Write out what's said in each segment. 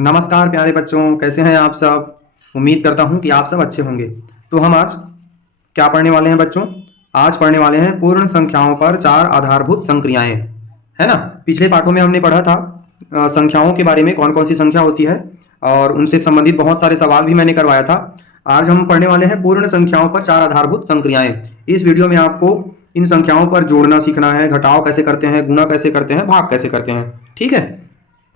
नमस्कार प्यारे बच्चों, कैसे हैं आप सब। उम्मीद करता हूं कि आप सब अच्छे होंगे। तो हम आज क्या पढ़ने वाले हैं बच्चों। आज पढ़ने वाले हैं पूर्ण संख्याओं पर चार आधारभूत संक्रियाएं, है ना। पिछले पाठों में हमने पढ़ा था संख्याओं के बारे में, कौन कौन सी संख्या होती है और उनसे संबंधित बहुत सारे सवाल भी मैंने करवाया था। आज हम पढ़ने वाले हैं पूर्ण संख्याओं पर चार आधारभूत संक्रियाएं। इस वीडियो में आपको इन संख्याओं पर जोड़ना सीखना है, घटाव कैसे करते हैं, गुणा कैसे करते हैं, भाग कैसे करते हैं। ठीक है,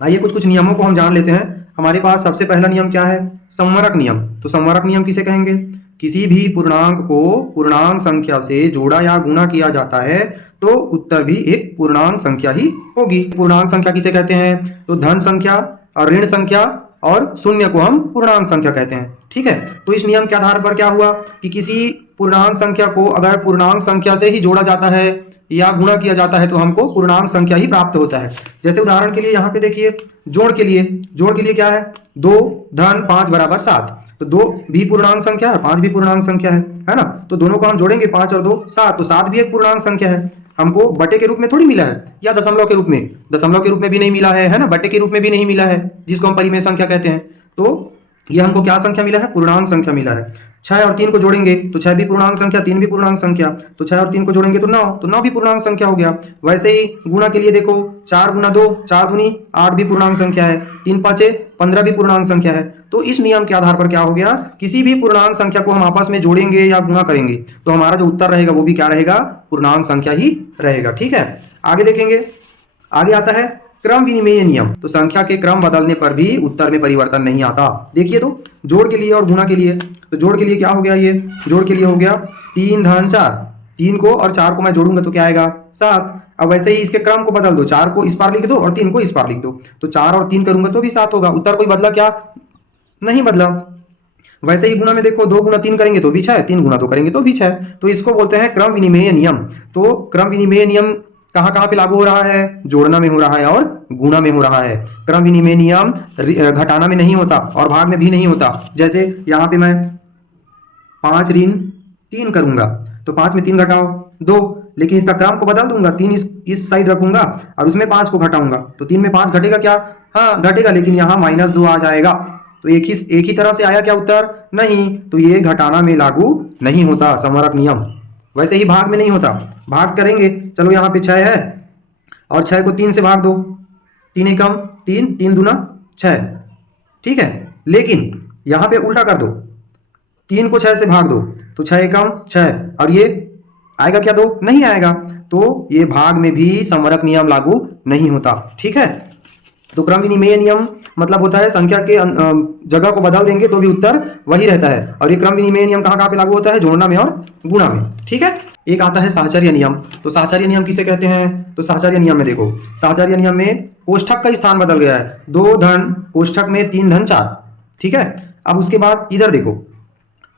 आइए कुछ कुछ नियमों को हम जान लेते हैं। हमारे पास सबसे पहला नियम क्या है, संवरक नियम। तो संवरक नियम किसे कहेंगे, किसी भी पूर्णांक को पूर्णांक संख्या से जोड़ा या गुणा किया जाता है तो उत्तर भी एक पूर्णांक संख्या ही होगी। पूर्णांक संख्या किसे कहते हैं, तो धन संख्या और ऋण संख्या और शून्य को हम पूर्णांक संख्या कहते हैं। ठीक है, तो इस नियम के आधार पर क्या हुआ कि किसी पूर्णांक संख्या को अगर पूर्णांक संख्या से ही जोड़ा जाता है या गुणा किया जाता है तो हमको पूर्णांक संख्या ही प्राप्त होता है। जैसे उदाहरण के लिए यहाँ पे देखिए, जोड़ के लिए क्या है, 2 धन 5 बराबर 7। तो 2 भी पूर्णांक संख्या है, 5 भी पूर्णांक संख्या है ना। तो दोनों को हम जोड़ेंगे, 5 और 2 7, तो 7 भी एक पूर्णांक संख्या है। हमको बटे के रूप में थोड़ी मिला है या दशमलव के रूप में, दशमलव के रूप में भी नहीं मिला है ना, बटे के रूप में भी नहीं मिला है, जिसको हम परिमेय संख्या कहते हैं। तो ये हमको क्या संख्या मिला है, पूर्णांक संख्या मिला है। 6 और 3 को जोड़ेंगे तो 6 भी पूर्णांक संख्या, 3 भी पूर्णांक संख्या, तो 6 और 3 को जोड़ेंगे तो 9, तो 9 भी पूर्णांक संख्या हो गया। वैसे ही गुणा के लिए देखो, 4 गुना 2 4 दूनी 8 भी पूर्णांक संख्या है, 3 पाँचे 15 भी पूर्णांक संख्या है। तो इस नियम के आधार पर क्या हो गया, किसी भी पूर्णांक संख्या को हम आपस में जोड़ेंगे या गुणा करेंगे तो हमारा जो उत्तर रहेगा वो भी क्या रहेगा, पूर्णांक संख्या ही रहेगा। ठीक है, आगे देखेंगे। आगे आता है क्रम विनिमेय नियम। तो संख्या के क्रम बदलने पर भी उत्तर में परिवर्तन नहीं आता। देखिए, तो जोड़ के लिए और गुणा के लिए, तो जोड़ के लिए क्या हो गया, ये जोड़ के लिए हो गया 3 धन 4, 3 को और 4 को मैं जोड़ूंगा तो क्या आएगा 7। अब वैसे ही इसके क्रम को बदल दो, 4 को इस पार लिख दो और 3 को इस पार लिख दो, तो 4 और 3 करूंगा तो भी 7 होगा। उत्तर कोई बदला क्या, नहीं बदला। वैसे ही गुणा में देखो, 2 गुना 3 करेंगे तो भी 6, 3 गुना 2 करेंगे तो भी 6। तो इसको बोलते हैं क्रम विनिमेय नियम। तो क्रम विनिमेय नियम कहाँ कहाँ पे लागू हो रहा है, जोड़ना में हो रहा है और गुणा में हो रहा है। क्रम विनिमेय नियम घटाना में नहीं होता और भाग में भी नहीं होता। जैसे यहाँ पे मैं 5 ऋण 3 करूंगा तो 5 में 3 घटाओ 2, लेकिन इसका क्रम को बदल दूंगा, 3 इस साइड रखूंगा और उसमें 5 को घटाऊंगा तो 3 में 5 घटेगा क्या, हाँ घटेगा, लेकिन यहाँ -2 आ जाएगा। तो एक ही तरह से आया क्या उत्तर, नहीं। तो ये घटाना में लागू नहीं होता संवरक नियम। वैसे ही भाग में नहीं होता, भाग करेंगे, चलो यहाँ पे 6 है और 6 को 3 से भाग दो, 3 एकम 3, 3 दूना 6, ठीक है। लेकिन यहाँ पे उल्टा कर दो, 3 को 6 से भाग दो तो 6 एकम 6, और ये आएगा क्या 2, नहीं आएगा। तो ये भाग में भी संवरक नियम लागू नहीं होता। ठीक है, तो क्रम विनिमेय नियम मतलब होता है संख्या के जगह को बदल देंगे तो भी उत्तर वही रहता है। और ये क्रम विनिमेय नियम कहाँ कहाँ पे लागू होता है, जोड़ना में और गुणा में। ठीक है, एक आता है साहचर्य नियम। तो साहचर्य नियम किसे कहते हैं, तो साहचर्य नियम में देखो, साहचर्य नियम में कोष्ठक का स्थान बदल गया है, 2 धन कोष्ठक में 3 धन 4। ठीक है, अब उसके बाद इधर देखो,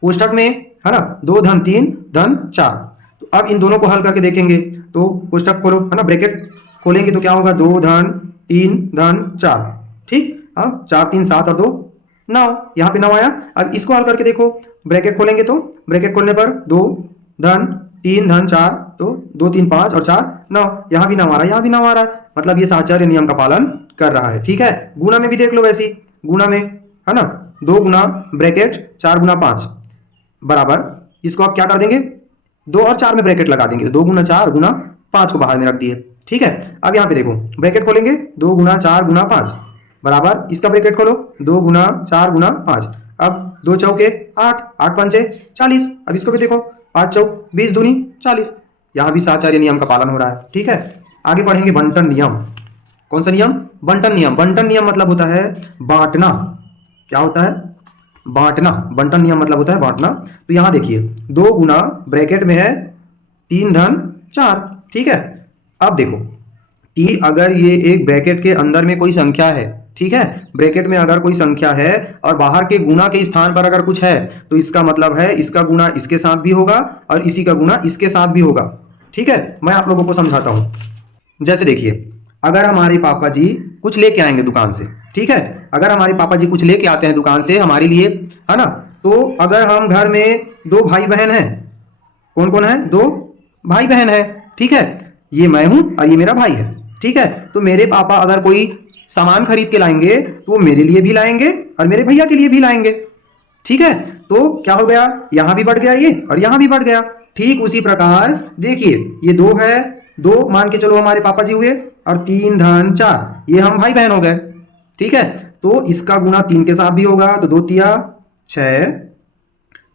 कोष्ठक में है ना 2 धन 3 धन 4। तो अब इन दोनों को हल करके देखेंगे तो कोष्ठक खोलो, है ना, ब्रैकेट खोलेंगे तो क्या होगा, 2 धन 3 धन 4। ठीक, अब 4 3 7 और 2 9, यहाँ पे 9 आया। अब इसको हल करके देखो, ब्रैकेट खोलेंगे तो ब्रैकेट खोलने पर 2 धन 3 धन 4, तो 2 3 5 और 4 9, यहाँ भी 9 आ रहा है, यहाँ भी 9 आ रहा है, मतलब ये साहचर्य नियम का पालन कर रहा है। ठीक है, गुणा में भी देख लो, वैसी गुणा में है ना, 2 गुना ब्रैकेट 4 गुना 5 बराबर, इसको आप क्या कर देंगे, 2 और 4 में ब्रैकेट लगा देंगे, 2 गुना 4 गुना 5 को बाहर में रख दिए। ठीक है, अब यहाँ पे देखो ब्रैकेट खोलेंगे, 2 गुना 4 गुना 5 बराबर, इसका ब्रैकेट खोलो, 2 गुना 4 गुना 5, अब 2 चौके 8, 8 पंचे 40। अब इसको भी देखो, 5 चौक 20 दूनी 40, यहाँ भी साहचर्य नियम का पालन हो रहा है। ठीक है, आगे पढ़ेंगे बंटन नियम। कौन सा नियम, बंटन नियम। बंटन नियम मतलब होता है बांटना। क्या होता है, बांटना। बंटन नियम मतलब होता है बांटना। तो यहाँ देखिए, 2 गुना ब्रैकेट में है 3 धन 4। ठीक है, अब देखो अगर ये एक ब्रैकेट के अंदर में कोई संख्या है, ठीक है, ब्रैकेट में अगर कोई संख्या है और बाहर के गुणा के स्थान पर अगर कुछ है तो इसका मतलब है इसका गुणा इसके साथ भी होगा और इसी का गुणा इसके साथ भी होगा। ठीक है, मैं आप लोगों को समझाता हूं। जैसे देखिए, अगर हमारे पापा जी कुछ लेके आएंगे दुकान से, ठीक है, अगर हमारे पापा जी कुछ लेके आते हैं दुकान से हमारे लिए, है ना, तो अगर हम घर में 2 भाई बहन हैं, कौन कौन है, 2 भाई बहन है, ठीक है, ये मैं हूं और ये मेरा भाई है। ठीक है, तो मेरे पापा अगर कोई सामान खरीद के लाएंगे तो वो मेरे लिए भी लाएंगे और मेरे भैया के लिए भी लाएंगे। ठीक है, तो क्या हो गया, यहां भी बढ़ गया ये और यहां भी बढ़ गया। ठीक उसी प्रकार देखिए, ये 2 है, 2 मान के चलो हमारे पापा जी हुए, और 3 धन 4 ये हम भाई बहन हो गए। ठीक है, तो इसका गुना 3 के साथ भी होगा, तो 2 तिया 6।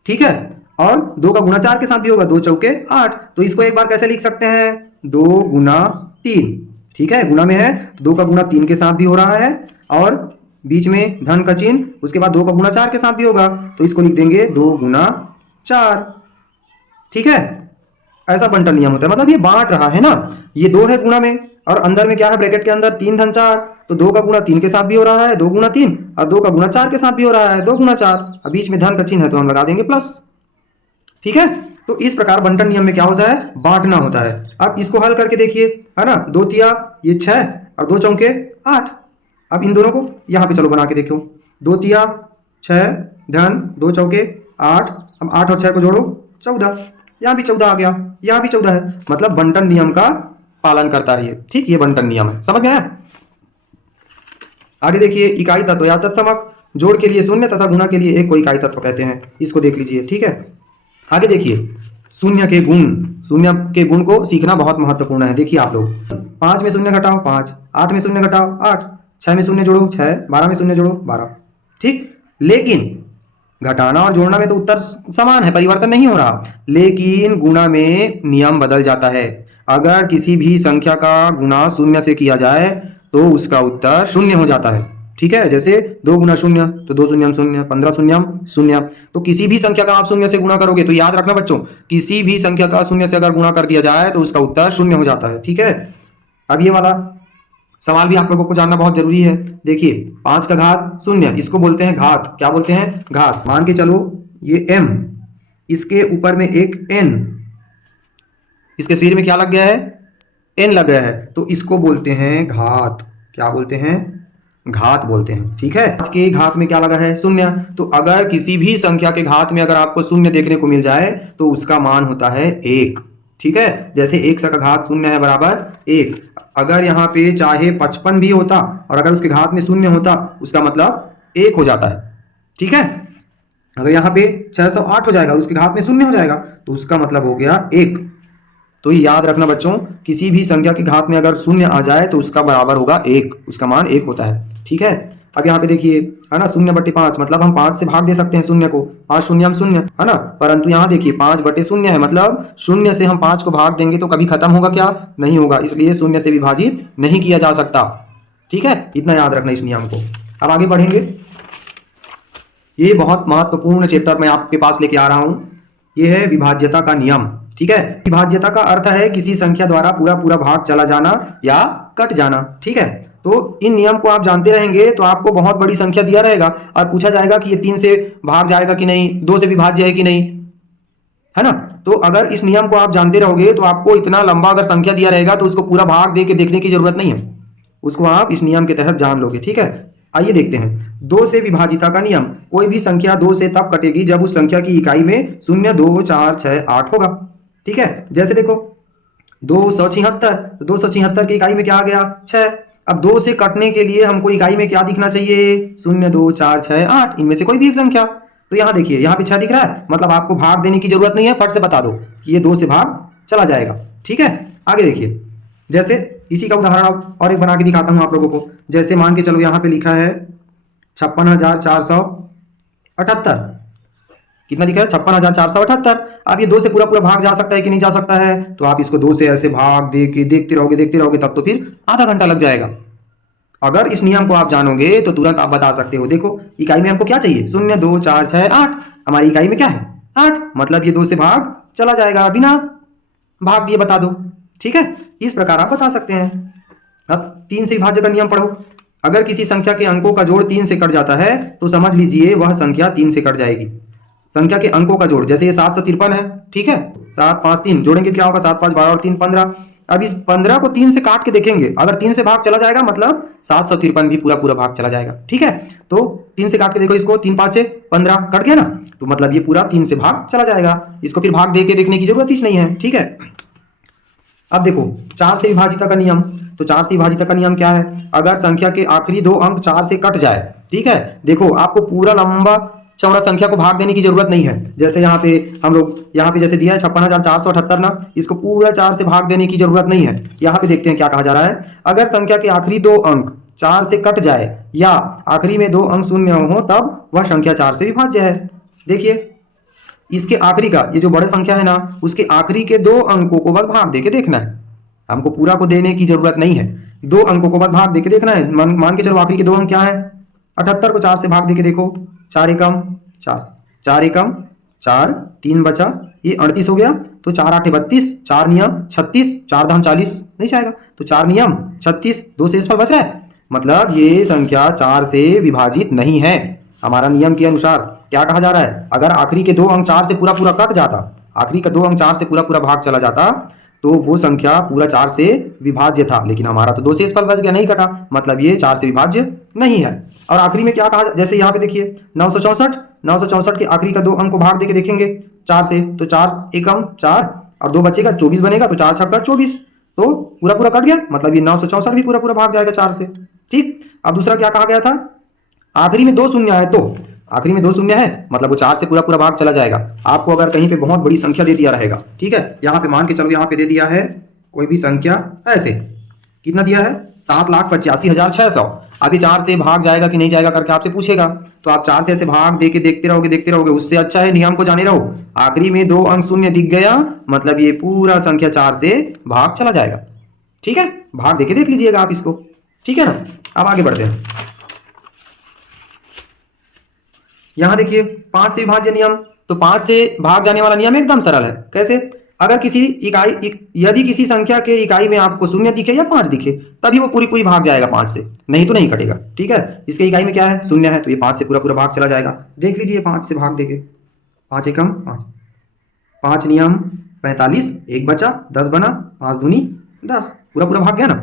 ठीक है, और 2 का गुना 4 के साथ भी होगा, 2 चौके 8। तो इसको एक बार कैसे लिख सकते हैं, 2 गुना 3। ठीक है, गुना में है तो 2 का गुना 3 के साथ भी हो रहा है, और बीच में धन का चिन्ह, उसके बाद 2 का गुना 4 के साथ भी होगा, तो इसको लिख देंगे 2 गुना 4। ठीक है, ऐसा बंटन नियम होता है, मतलब ये बांट रहा है ना, ये 2 है गुणा में, और अंदर में क्या है, ब्रैकेट के अंदर 3 धन 4, तो 2 का गुणा 3 के साथ भी हो रहा है 2 गुणा 3, और 2 का गुणा 4 के साथ भी हो रहा है 2 गुणा 4, और बीच में धन का चिन्ह है तो हम लगा देंगे प्लस। ठीक है, तो इस प्रकार बंटन नियम में क्या होता है, बांटना होता है। अब इसको हल करके देखिए, है ना, 2 तिया ये 6 और 2 चौके 8। अब इन दोनों को यहाँ पे चलो बना के देखो, 2 तिया 6 धन 2 चौके 8, अब 8 और 6 को जोड़ो 14, यहाँ भी 14 आ गया, यहाँ भी 14 है, मतलब बंटन नियम का पालन करता है ये। ठीक, ये बंटन नियम है, समझ में आया। आगे देखिए, इकाई तत्व या तत्समक, जोड़ के लिए 0 तथा गुणा के लिए 1 को इकाई तत्व कहते हैं, इसको देख लीजिए। ठीक है, आगे देखिए, शून्य के गुण, शून्य के गुण को सीखना बहुत महत्वपूर्ण है। देखिए आप लोग, 5 में 0 घटाओ 5, 8 में 0 घटाओ 8, 6 में 0 जोड़ो 6, 12 में 0 जोड़ो 12। ठीक, लेकिन घटाना और जोड़ना में तो उत्तर समान है, परिवर्तन नहीं हो रहा, लेकिन गुणा में नियम बदल जाता है। अगर किसी भी संख्या का गुणा 0 से किया जाए तो उसका उत्तर 0 हो जाता है। ठीक है, जैसे 2 गुना 0 तो 2 शून्यम 0, 15 शून्यम 0। तो किसी भी संख्या का आप 0 से गुणा करोगे तो याद रखना बच्चों, किसी भी संख्या का 0 से अगर गुणा कर दिया जाए तो उसका उत्तर 0 हो जाता है। ठीक है, अब ये वाला सवाल भी आप लोगों को जानना बहुत जरूरी है। देखिए, 5 का घात 0, इसको बोलते हैं घात। क्या बोलते हैं, घात। मान के चलो ये m, इसके ऊपर में एक n, इसके सिर में क्या लग गया है, n लग गया है, तो इसको बोलते हैं घात। क्या बोलते हैं, घात बोलते हैं। ठीक है, 5 के घात में क्या लगा है, 0। तो अगर किसी भी संख्या के घात में अगर आपको 0 देखने को मिल जाए तो उसका मान होता है 1। ठीक है, जैसे 1 का घात 0 है बराबर 1। अगर यहाँ पे चाहे 55 भी होता और अगर उसके घात में 0 होता, उसका मतलब 1 हो जाता है। ठीक है, अगर यहाँ पे 608 हो जाएगा, उसके घात में 0 हो जाएगा, तो उसका मतलब हो गया 1। तो याद रखना बच्चों, किसी भी संख्या के घात में अगर 0 आ जाए तो उसका बराबर होगा 1, उसका मान 1 होता है। ठीक है, अब यहाँ पे देखिए, है ना, 0/5, मतलब हम 5 से भाग दे सकते हैं 0 को, 5 शून्यम 0, है ना, परंतु यहाँ देखिए 5/0 है, मतलब 0 से हम 5 को भाग देंगे तो कभी खत्म होगा क्या, नहीं होगा, इसलिए 0 से विभाजित नहीं किया जा सकता। ठीक है, इतना याद रखना इस नियम को। अब आगे बढ़ेंगे, ये बहुत महत्वपूर्ण चैप्टर मैं आपके पास लेके आ रहा हूं, ये है विभाज्यता का नियम। ठीक है, विभाज्यता का अर्थ है किसी संख्या द्वारा पूरा पूरा भाग चला जाना या कट जाना। ठीक है, तो इन नियम को आप जानते रहेंगे तो आपको बहुत बड़ी संख्या दिया रहेगा और पूछा जाएगा कि ये 3 से भाग जाएगा कि नहीं, 2 से विभाज्य है कि नहीं, है ना। तो अगर इस नियम को आप जानते रहोगे तो आपको इतना लंबा अगर संख्या दिया रहेगा तो उसको पूरा भाग दे के देखने की जरूरत नहीं है, उसको आप इस नियम के तहत जान लोगे। ठीक है, आइए देखते हैं 2 से विभाजिता का नियम। कोई भी संख्या 2 से तब कटेगी जब उस संख्या की इकाई में 0, 2, 4, 6, 8 होगा। ठीक है, जैसे देखो 276, तो 276 की इकाई में क्या आ गया, 6। अब 2 से कटने के लिए हमको इकाई में क्या दिखना चाहिए, 0, 2, 4, 6, 8, इनमें से कोई भी एक संख्या। तो यहाँ देखिए, यहाँ पे 6 दिख रहा है, मतलब आपको भाग देने की जरूरत नहीं है, फट से बता दो कि ये 2 से भाग चला जाएगा। ठीक है, आगे देखिए, जैसे इसी का उदाहरण और एक बना के दिखाता हूं आप लोगों को। जैसे मान के चलो यहाँ पे लिखा है 56,478, कितना लिखा है, 56,478। अब ये 2 से पूरा पूरा भाग जा सकता है कि नहीं जा सकता है, तो आप इसको 2 से ऐसे भाग दे के देखते रहोगे तब तो फिर आधा घंटा लग जाएगा। अगर इस नियम को आप जानोगे तो तुरंत आप बता सकते हो। देखो इकाई में हमको क्या चाहिए, 0, 2, 4, 6, 8, हमारी इकाई में क्या है 8, मतलब ये 2 से भाग चला जाएगा, बिना भाग दिए बता दो। ठीक है, इस प्रकार आप बता सकते हैं। अब 3 से विभाज्य का नियम पढ़ो। अगर किसी संख्या के अंकों का जोड़ 3 से कट जाता है तो समझ लीजिए वह संख्या 3 से कट जाएगी। संख्या के अंकों का जोड़, जैसे ये 753 है, ठीक है, 7, 5, 3 जोड़ेंगे क्या होगा, 7, 5, 12 और 3, 15। अब इस 15 को 3 से काट के देखेंगे, अगर 3 से भाग चला जाएगा मतलब 753 भी पूरा पूरा भाग चला जाएगा। ठीक है, तो 3 से काट के देखो इसको, 3, 5, 15 कट गया ना, तो मतलब ये पूरा 3 से भाग चला जाएगा, इसको फिर भाग दे के देखने की जरूरत ही नहीं है। ठीक है, अब देखो 4 से विभाजिता का नियम। तो तो 4 से विभाजित का नियम क्या है? अगर संख्या के आखिरी 2 अंक 4 से कट जाए, ठीक है, देखो आपको पूरा लंबा चौड़ा संख्या को भाग देने की जरूरत नहीं है। जैसे यहाँ पे हम लोग यहाँ पे जैसे दिया है 56,478 ना, इसको पूरा 4 से भाग देने की जरूरत नहीं है। यहाँ पे देखते हैं क्या कहा जा रहा है। अगर संख्या के आखिरी 2 अंक 4 से कट जाए या आखिरी में 2 अंक शून्य हो तब वह संख्या 4 से विभाज्य है। देखिए इसके आखिरी का, ये जो बड़ा संख्या है ना, उसके आखिरी के 2 अंकों को बस भाग देके देखना है। हमको पूरा को देने की जरूरत नहीं है, 2 अंकों को बस भाग देके देखना है। मान के चलो आखिरी के 2 अंक क्या है? 78 को 4 से भाग देके देखो, 4 एकम 4, 4 एकम 4, 3 बचा, ये 38 हो गया। तो 4 8 32, 4 नियम 36, 4 धाम 40 नहीं जाएगा, तो 4 नियम 36, 2 शेषफल बचा है। मतलब ये संख्या 4 से विभाजित नहीं है। हमारा नियम के अनुसार क्या कहा जा रहा है? अगर आखिरी के 2 अंक 4 से पूरा पूरा कट जाता, आखिरी का 2 अंक 4 से पूरा पूरा भाग चला जाता, तो वो संख्या पूरा 4 से विभाज्य था। लेकिन हमारा तो 2 शेषफल बच गया, नहीं कटा, मतलब ये 4 से विभाज्य नहीं है। और आखिरी में क्या कहा, जैसे यहाँ पे देखिए 964 के आखिरी का 2 अंक को भाग देके देखेंगे 4 से, तो 4 एकम 4 और 2 बचेगा, 24 बनेगा, तो 4 छक्का 24, तो पूरा पूरा कट गया। मतलब ये 964 भी पूरा पूरा भाग जाएगा 4 से। ठीक, अब दूसरा क्या कहा गया था? आखिरी में 2 शून्य है, तो आखिरी में 2 शून्य है मतलब वो 4 से पूरा पूरा भाग चला जाएगा। आपको अगर कहीं पे बहुत बड़ी संख्या दे दिया रहेगा, ठीक है, यहाँ पे मान के चलो यहाँ पे दे दिया है कोई भी संख्या ऐसे, कितना दिया है? 7,85,600। अभी 4 से भाग जाएगा कि नहीं जाएगा करके आपसे पूछेगा, तो आप 4 से ऐसे भाग देके देखते रहोगे। उससे अच्छा है नियम को जाने रहो, आखिरी में 2 अंक शून्य दिख गया मतलब ये पूरा संख्या 4 से भाग चला जाएगा। ठीक है, भाग देके देख लीजिएगा आप इसको, ठीक है ना। अब आगे बढ़ते हैं। यहां देखिए 5 से विभाज्य नियम, तो 5 से भाग जाने वाला नियम एकदम सरल है। कैसे? अगर किसी इकाई यदि किसी संख्या के इकाई में आपको शून्य दिखे या 5 दिखे, तभी वो पूरी पूरी भाग जाएगा 5 से, नहीं तो नहीं कटेगा। ठीक है, इसके इकाई में क्या है? शून्य है, तो ये 5 से पूरा पूरा भाग चला जाएगा। देख लीजिए 5 से भाग देके, 5 एकम 5, 5 नियम 45, 1 बचा, 10 बना, 5 दूनी 10, पूरा पूरा भाग गया ना।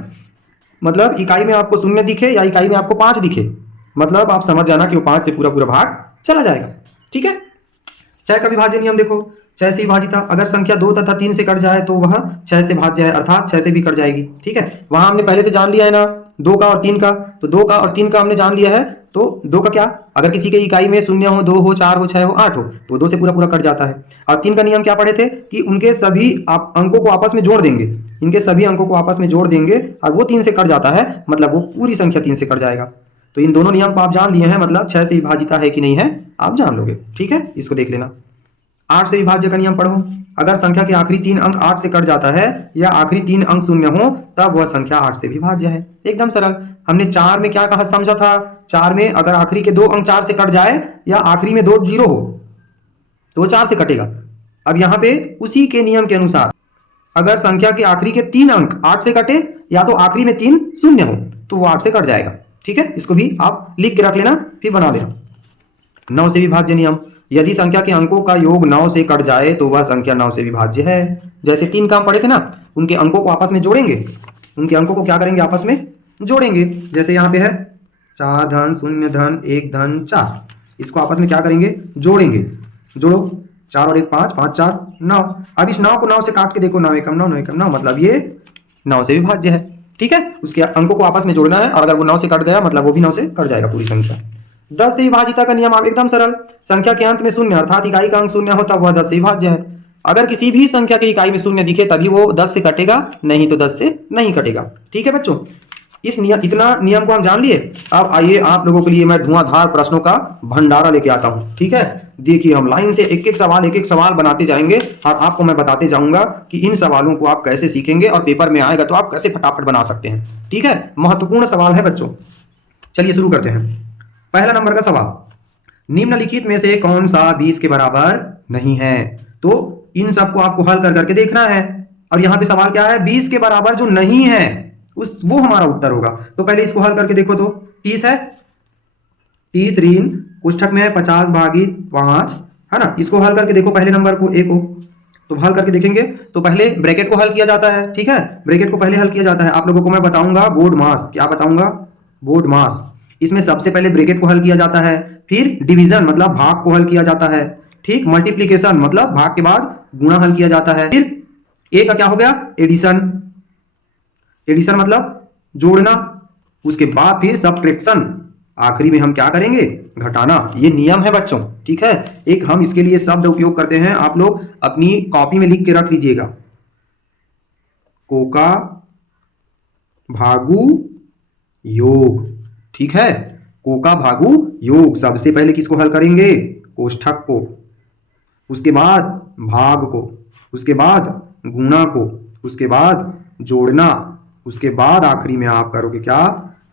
मतलब इकाई में आपको शून्य दिखे या इकाई में आपको 5 दिखे, मतलब आप समझ जाना कि वो 5 से पूरा पूरा भाग चला जाएगा। ठीक है, छह का विभाज्य नियम देखो, 6 से विभाजित था। अगर संख्या 2 तथा 3 से कट जाए तो वह 6 से भाज्य है, अर्थात 6 से भी कट जाएगी। ठीक है, वहां हमने पहले से जान लिया है ना 2 का और 3 का, तो 2 का और 3 का हमने जान लिया है। तो 2 का क्या, अगर किसी के इकाई में शून्य हो, 2 हो, 4 हो, 6 हो, 8 हो, तो 2 से पूरा पूरा कट जाता है। और 3 का नियम क्या पढ़े थे कि उनके सभी आप अंकों को आपस में जोड़ देंगे, इनके सभी अंकों को आपस में जोड़ देंगे और वो 3 से कट जाता है, मतलब वो पूरी संख्या 3 से कट जाएगा। तो इन दोनों नियम को आप जान लिए हैं, मतलब 6 से विभाजित है कि नहीं है आप जान लोगे। ठीक है, इसको देख लेना। 8 से विभाज्य का नियम पढ़ो। अगर संख्या के आखिरी 3 अंक 8 से कट जाता है या आखिरी 3 अंक शून्य हो, तब वह संख्या 8 से विभाज्य है। एकदम सरल। हमने 4 में क्या कहा समझा था? 4 में अगर आखिरी के 2 अंक 4 से कट जाए या आखिरी में 2 जीरो हो तो 4 से कटेगा। अब यहाँ पे उसी के नियम के अनुसार अगर संख्या के आखिरी के 3 अंक 8 से कटे या तो आखिरी में 3 शून्य हो तो वो 8 से कट जाएगा। ठीक है, इसको भी आप लिख के रख लेना, फिर बना लेना। 9 से विभाज्य नियम, यदि संख्या के अंकों का योग 9 से कट जाए तो वह संख्या 9 से विभाज्य है। जैसे 3 काम पढ़े थे ना, उनके अंकों को आपस में जोड़ेंगे, उनके अंकों को क्या करेंगे? आपस में जोड़ेंगे। जैसे यहाँ पे है 4 धन 0 धन 1 धन 4, इसको आपस में क्या करेंगे? जोड़ेंगे। जोड़ो, 4 और 1 5, 5 4 9। अब इस 9 को 9 से काट के देखो, 9 एकम 9, 9 एकम 9, मतलब ये 9 से विभाज्य है। ठीक है, उसके अंकों को आपस में जोड़ना है और अगर वो 9 से कट गया मतलब वो भी 9 से कट जाएगा पूरी संख्या। 10 से विभाजिता का नियम आप एकदम सरल, संख्या के अंत में शून्य अर्थात इकाई का अंक शून्य हो तब वह 10 से विभाज्य है। अगर किसी भी संख्या की इकाई में शून्य दिखे तभी वो 10 से कटेगा, नहीं तो 10 से नहीं कटेगा। ठीक है बच्चों, इस नियम इतना नियम को हम जान लिए। अब आइए आप लोगों के लिए मैं धुआंधार प्रश्नों का भंडारा लेके आता हूं। ठीक है, देखिए हम लाइन से एक एक सवाल बनाते जाएंगे और आपको मैं बताते जाऊंगा कि इन सवालों को आप कैसे सीखेंगे और पेपर में आएगा तो आप कैसे फटाफट बना सकते हैं। ठीक है, महत्वपूर्ण सवाल है बच्चों। चलिए शुरू करते हैं। पहला नंबर का सवाल, निम्नलिखित में से कौन सा 20 के बराबर नहीं है? तो इन सबको आपको हल कर करके देखना है। और यहां पे सवाल क्या है? 20 के बराबर जो नहीं है उस वो हमारा उत्तर होगा। तो पहले इसको हल करके देखो। तो 30 है, 30 ऋण कोष्ठक में है 50 भागित 5, है ना। इसको हल करके देखो, पहले नंबर को, ए को। तो हल करके देखेंगे तो पहले ब्रैकेट को हल किया जाता है। ठीक है, ब्रैकेट को पहले हल किया जाता है। आप लोगों को मैं बताऊंगा बोर्ड मास। क्या बताऊंगा? बोर्ड मास। इसमें सबसे पहले ब्रैकेट को हल किया जाता है, फिर डिवीजन मतलब भाग को हल किया जाता है। ठीक, मल्टीप्लीकेशन मतलब भाग के बाद गुणा हल किया जाता है। फिर ए का क्या हो गया? एडिशन। एडिशन मतलब जोड़ना, उसके बाद फिर सब्ट्रैक्शन, आखिरी में हम क्या करेंगे, घटाना। ये नियम है बच्चों, ठीक है। एक हम इसके लिए शब्द उपयोग करते हैं, आप लोग अपनी कॉपी में लिख के रख लीजिएगा, कोका भागु योग, ठीक है। कोका भागु योग, सबसे पहले किसको हल करेंगे, कोष्ठक को, उसके बाद भाग को, उसके बाद गुणा को, उसके बाद जोड़ना, उसके बाद आखिरी में आप करोगे क्या,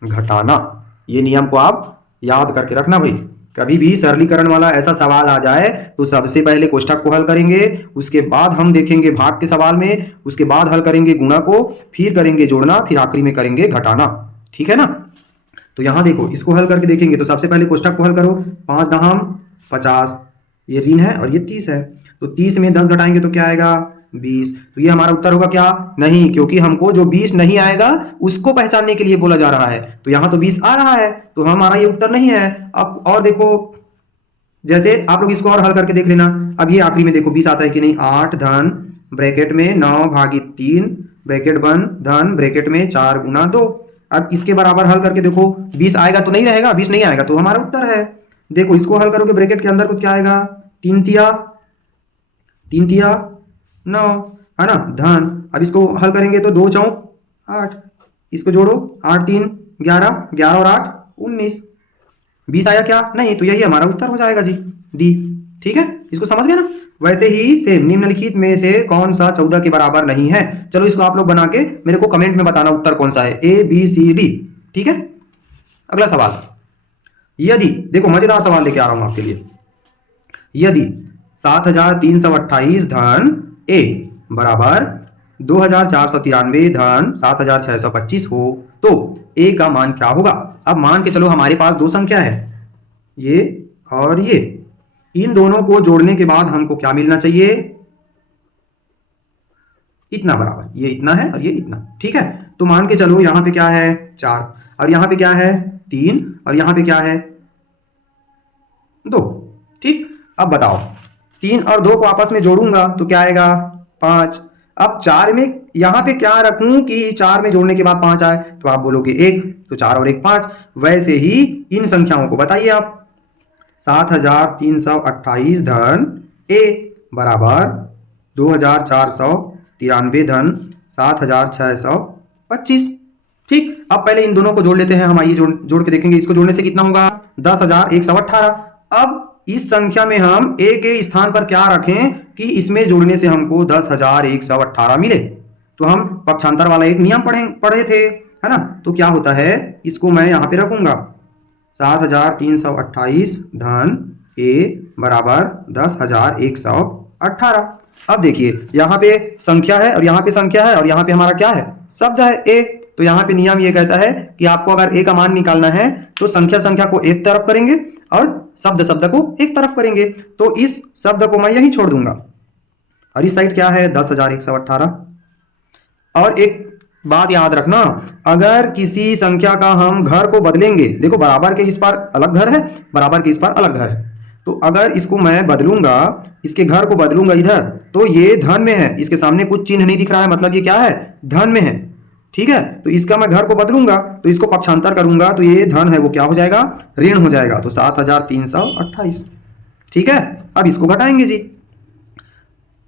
घटाना। ये नियम को आप याद करके रखना भाई। कभी भी सरलीकरण वाला ऐसा सवाल आ जाए तो सबसे पहले कोष्ठक को हल करेंगे, उसके बाद हम देखेंगे भाग के सवाल में, उसके बाद हल करेंगे गुणा को, फिर करेंगे जोड़ना, फिर आखिरी में करेंगे घटाना, ठीक है ना। तो यहां देखो, इसको हल करके देखेंगे तो सबसे पहले कोष्ठक को हल करो, 5 दहम 50, ये ऋण है और ये 30 है, तो 30 में 10 घटाएंगे तो क्या आएगा, 20। तो ये हमारा उत्तर होगा क्या, नहीं, क्योंकि हमको जो 20 नहीं आएगा उसको पहचानने के लिए बोला जा रहा है, तो यहां तो 20 आ रहा है, तो हमारा ये उत्तर नहीं है। अब और देखो, जैसे आप लोग इसको और हल करके देख लेना। अब ये आखिरी में देखो 20 आता है कि नहीं, 8 धन ब्रैकेट में 9 भागी 3 ब्रैकेट बंद धन ब्रैकेट में 4 गुना 2। अब इसके बराबर हल करके देखो, 20 आएगा तो नहीं रहेगा, 20 नहीं आएगा तो हमारा उत्तर है। देखो इसको हल करोगे, ब्रैकेट के अंदर कुछ क्या आएगा, 3 तिया 9, है ना, धन। अब इसको हल करेंगे तो 2 चौक 8, इसको जोड़ो, 8 3 11, 11 और 8 19, 20 आया क्या, नहीं, तो यही हमारा उत्तर हो जाएगा जी, डी, ठीक है। इसको समझ गए ना। वैसे ही सेम निम्नलिखित में से कौन सा 14 के बराबर नहीं है, चलो इसको आप लोग बना के मेरे को कमेंट में बताना उत्तर कौन सा है, ए बी सी डी, ठीक है। अगला सवाल, यदि, देखो मजेदार सवाल लेके आ रहा हूं आपके लिए, यदि 7328 धन ए बराबर 2493 धन 7625 हो तो ए का मान क्या होगा। अब मान के चलो हमारे पास दो संख्या है, ये और ये, इन दोनों को जोड़ने के बाद हमको क्या मिलना चाहिए, इतना बराबर, ये इतना है और ये इतना, ठीक है। तो मान के चलो यहां पे क्या है 4 और यहां पे क्या है 3 और यहां पे क्या है 2, ठीक। अब बताओ 3 और 2 को आपस में जोड़ूंगा तो क्या आएगा 5। अब 4 में यहां पे क्या रखूं कि 4 में जोड़ने के बाद 5 आए, तो आप बोलोगे 1, तो 4 और 1 5। वैसे ही इन संख्याओं को बताइए आप, 7328 धन ए बराबर 2493 धन 7625, ठीक। अब पहले इन दोनों को जोड़ लेते हैं हम, आइए जोड़ के देखेंगे, इसको जोड़ने से कितना होगा 10118। अब इस संख्या में हम ए के स्थान पर क्या रखें कि इसमें जोड़ने से हमको 10118 मिले, तो हम पक्षांतर वाला एक नियम पढ़े थे, है ना। तो क्या होता है, इसको मैं यहां पे रखूंगा 7328 धन ए बराबर 10118। अब देखिए यहाँ पे संख्या है और यहाँ पे संख्या है और यहाँ पे हमारा क्या है, शब्द है ए। तो यहाँ पे नियम ये कहता है कि आपको अगर ए का मान निकालना है तो संख्या को एक तरफ करेंगे और शब्द को एक तरफ करेंगे। तो इस शब्द को मैं यही छोड़ दूंगा और इस साइड क्या है 10118। और एक बात याद रखना, अगर किसी संख्या का हम घर को बदलेंगे, देखो बराबर के इस पार अलग घर है, बराबर के इस पार अलग घर है, तो अगर इसको मैं बदलूंगा, इसके घर को बदलूंगा इधर, तो ये धन में है, इसके सामने कुछ चिन्ह नहीं दिख रहा है, मतलब ये क्या है, धन में है, ठीक है। तो इसका मैं घर को बदलूंगा तो इसको पक्षांतर करूंगा तो ये धन है वो क्या हो जाएगा, ऋण हो जाएगा, तो 7328, ठीक है। अब इसको घटाएंगे जी,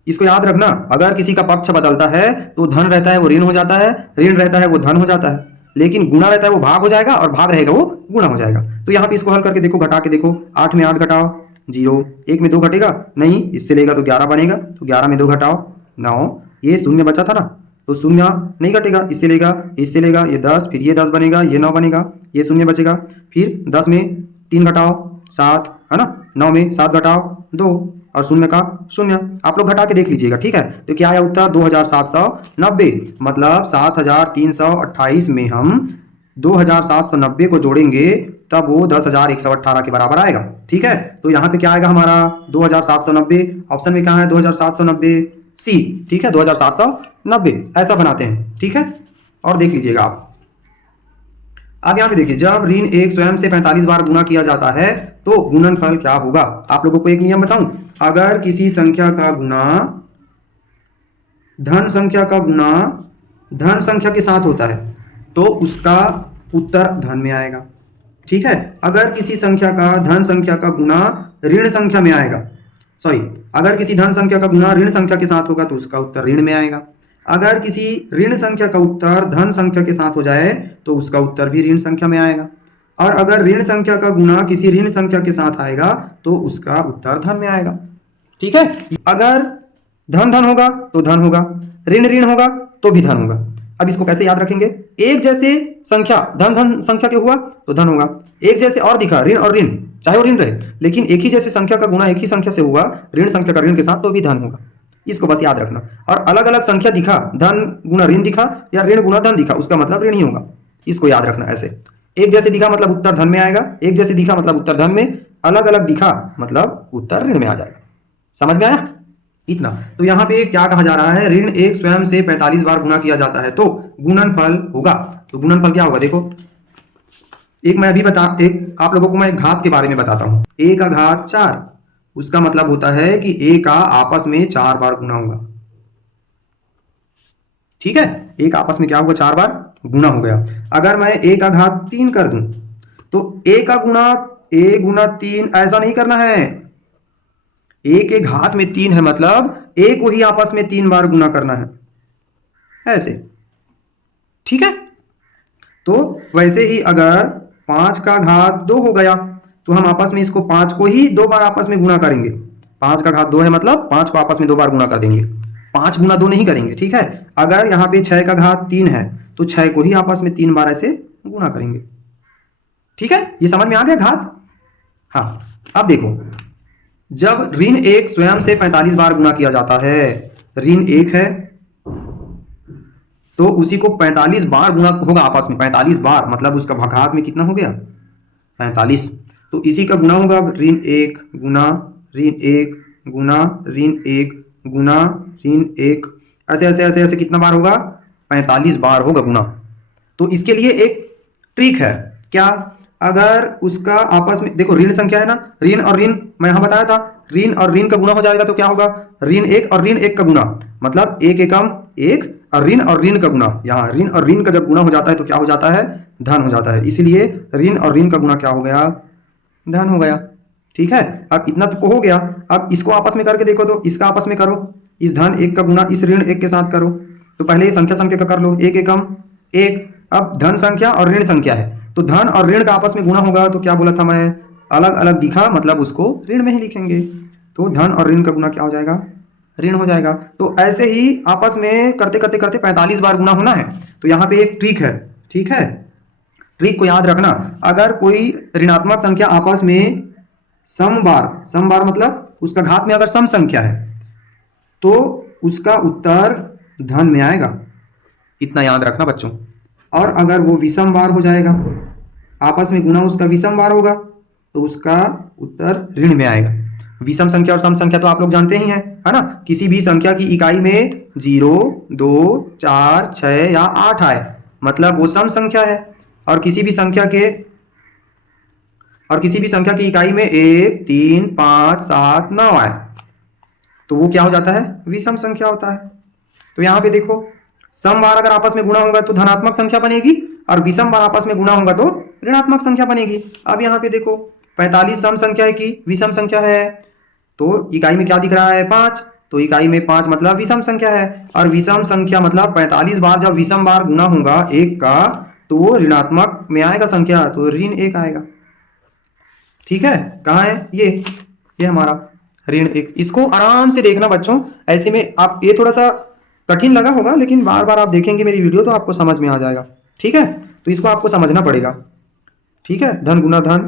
इसको याद रखना, अगर किसी का पक्ष बदलता है तो धन रहता है वो ऋण हो जाता है, ऋण रहता है वो धन हो जाता है, लेकिन गुणा रहता है वो भाग हो जाएगा और भाग रहेगा वो गुणा हो जाएगा। तो यहाँ पे इसको हल करके देखो, घटा के देखो, 8 में 8 घटाओ 0, 1 में 2 घटेगा नहीं, इससे लेगा तो 11 बनेगा, तो 11 में 2 घटाओ 9, ये शून्य बचा था ना, तो शून्य नहीं घटेगा, इससे लेगा ये 10, फिर ये 10 बनेगा, ये 9 बनेगा, ये शून्य बचेगा, फिर 10 में 3 घटाओ 7, है ना, 9 में 7 घटाओ 2 और शून्य का शून्य। आप लोग घटा के देख लीजिएगा, ठीक है। तो क्या आया उत्तर 2790, मतलब 7328 में हम 2790 को जोड़ेंगे तब वो 10118 के बराबर आएगा, ठीक है। तो यहाँ पे क्या आएगा हमारा 2790, ऑप्शन में क्या है 2790 सी, ठीक है, 2790 ऐसा बनाते हैं, ठीक है। और देख लीजिएगा आप, अब यहाँ पे देखिए, जब ऋण एक स्वयं से 45 बार गुणा किया जाता है तो गुणनफल क्या होगा। आप लोगों को एक नियम बताऊं, अगर किसी संख्या का गुणा धन संख्या के साथ होता है तो उसका उत्तर धन में आएगा। ठीक है, अगर किसी संख्या का धन संख्या का गुणा ऋण संख्या में आएगा, सॉरी, अगर किसी धन संख्या का गुणा ऋण संख्या के साथ होगा तो उसका उत्तर ऋण में आएगा। अगर किसी ऋण संख्या का उत्तर धन संख्या के साथ हो जाए तो उसका उत्तर भी ऋण संख्या में आएगा। और अगर ऋण संख्या का गुणा किसी ऋण संख्या के साथ आएगा तो उसका उत्तर धन में आएगा। ठीक है, अगर धन धन होगा तो धन होगा, ऋण ऋण होगा तो भी धन होगा। अब इसको कैसे याद रखेंगे? एक जैसे संख्या धन धन संख्या के हुआ तो धन होगा, एक जैसे और दिखा ऋण और ऋण, चाहे वो ऋण रहे, लेकिन एक ही जैसे संख्या का गुणा एक ही संख्या से हुआ ऋण संख्या का ऋण के साथ तो भी धन होगा। इसको बस याद रखना। और अलग अलग संख्या दिखा, धन गुणा ऋण दिखा या ऋण गुणा धन दिखा, उसका मतलब ऋण ही होगा। इसको याद रखना ऐसे। एक जैसे दिखा मतलब उत्तर धन में आएगा, एक जैसे दिखा मतलब उत्तर धन में, अलग अलग दिखा मतलब उत्तर ऋण में आ जाएगा। समझ में आया? इतना। तो यहाँ पे क्या कहा जा रहा है? ऋण 1 स्वयं से 45 बार गुणा किया जाता है तो गुणनफल होगा। तो गुणनफल क्या होगा? देखो, एक आप लोगों को मैं घात के बारे में बताता हूं। a का घात 4, उसका मतलब होता है कि a का आपस में 4 बार गुणा होगा। ठीक है, एक आपस में क्या होगा? 4 बार गुणा हो गया। अगर मैं a का घात 3 कर दूं तो a का गुणा a गुणा 3 ऐसा नहीं करना है। a के घात में 3 है मतलब a को ही आपस में 3 बार गुणा करना है, ऐसे। ठीक है, तो वैसे ही अगर 5 का घात 2 हो गया तो हम आपस में इसको 5 को ही 2 बार आपस में गुणा करेंगे। 5 का घात 2 है मतलब 5 को आपस में 2 बार गुणा कर देंगे, 5 गुणा 2 नहीं करेंगे। ठीक है, अगर यहाँ पे 6 का घात 3 है तो 6 को ही आपस में 3 बार ऐसे गुणा करेंगे। ठीक है, ये समझ में आ गया घात? हाँ, अब देखो, जब ऋण 1 स्वयं से 45 बार गुणा किया जाता है, ऋण 1 है तो उसी को 45 बार गुणा होगा आपस में। 45 बार मतलब उसका घात में कितना हो गया? 45। तो इसी का गुणा होगा ऋण 1 गुना ऋण 1 गुना ऋण 1 गुना ऋण 1, ऐसे ऐसे ऐसे ऐसे कितना बार होगा? 45 बार होगा गुना। तो इसके लिए एक ट्रिक है। क्या? अगर उसका आपस में देखो, ऋण संख्या है ना, ऋण और ऋण मैं यहां बताया था, ऋण और ऋण का गुणा हो जाएगा तो क्या होगा? ऋण 1 और ऋण 1 का गुणा, मतलब 1 एकम 1 और ऋण का गुणा। यहाँ ऋण और ऋण का जब गुणा हो जाता है तो क्या हो जाता है? धन हो जाता है। इसलिए ऋण और ऋण का गुणा क्या हो गया? धन हो गया। ठीक है, अब इतना तो हो गया। अब इसको आपस में करके देखो तो इसका आपस में करो, इस धन 1 का गुणा इस ऋण 1 के साथ करो। तो पहले ये संख्या संख्या का कर लो, 1 एकम 1। अब धन संख्या और ऋण संख्या है तो धन और ऋण का आपस में गुणा होगा तो क्या बोला था मैं? अलग अलग दिखा मतलब उसको ऋण में ही लिखेंगे। तो धन और ऋण का गुणा क्या हो जाएगा? ऋण हो जाएगा। तो ऐसे ही आपस में करते करते करते 45 बार गुणा होना है। तो यहाँ पे एक ट्रिक है। ठीक है, ट्रिक को याद रखना। अगर कोई ऋणात्मक संख्या आपस में सम बार मतलब उसका घात में अगर सम संख्या है तो उसका उत्तर धन में आएगा। इतना याद रखना बच्चों। और अगर वो विषम बार हो जाएगा, आपस में गुणा उसका विषम बार होगा तो उसका उत्तर ऋण में आएगा। विषम संख्या और सम संख्या तो आप लोग जानते ही हैं, है ना? किसी भी संख्या की इकाई में 0, 2, 4, 6 या 8 आए मतलब वो सम संख्या है। और किसी भी संख्या की इकाई में 1, 3, 5, 7, 9 आए तो वो क्या हो जाता है? विषम संख्या होता है। तो यहाँ पे देखो, सम बार अगर आपस में गुणा होगा तो धनात्मक संख्या बनेगी और विषम बार आपस में गुणा होगा तो ऋणात्मक संख्या बनेगी। अब यहाँ पे देखो, 45 सम संख्या है कि विषम संख्या है, तो इकाई में क्या दिख रहा है? 5। तो इकाई में 5 मतलब विषम संख्या है, और विषम संख्या मतलब 45 बार जब विषम बार गुणा होगा 1 का तो वो ऋणात्मक में आएगा संख्या, तो ऋण 1 आएगा। ठीक है, कहाँ है? ये हमारा ऋण 1। इसको आराम से देखना बच्चों। ऐसे में आप, ये थोड़ा सा कठिन लगा होगा लेकिन बार बार आप देखेंगे मेरी वीडियो तो आपको समझ में आ जाएगा। ठीक है, तो इसको आपको समझना पड़ेगा। ठीक है, धन गुना धन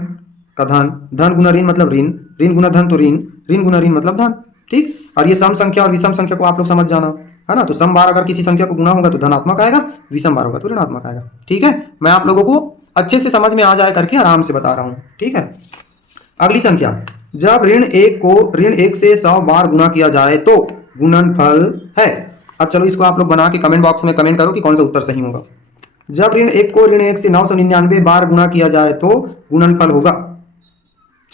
का धन, धन गुना ऋण मतलब ऋण, ऋण गुना धन तो ऋण, ऋण गुना ऋण मतलब धन। ठीक, और ये सम संख्या और विषम संख्या को आप लोग समझ जाना, है ना? तो सम बार अगर किसी संख्या को गुना होगा तो धनात्मक आएगा, विषम बार होगा तो ऋणात्मक आएगा। ठीक है, मैं आप लोगों को अच्छे से समझ में आ जाए करके आराम से बता रहा हूँ। ठीक है, अगली संख्या, जब ऋण 1 को ऋण 1 से 100 बार गुणा किया जाए तो गुणनफल है। अब चलो इसको आप लोग बना के कमेंट बॉक्स में कमेंट करो कि कौन सा उत्तर सही होगा। जब ऋण 1 को ऋण 1 से 999 बार गुणा किया जाए तो गुणनफल होगा।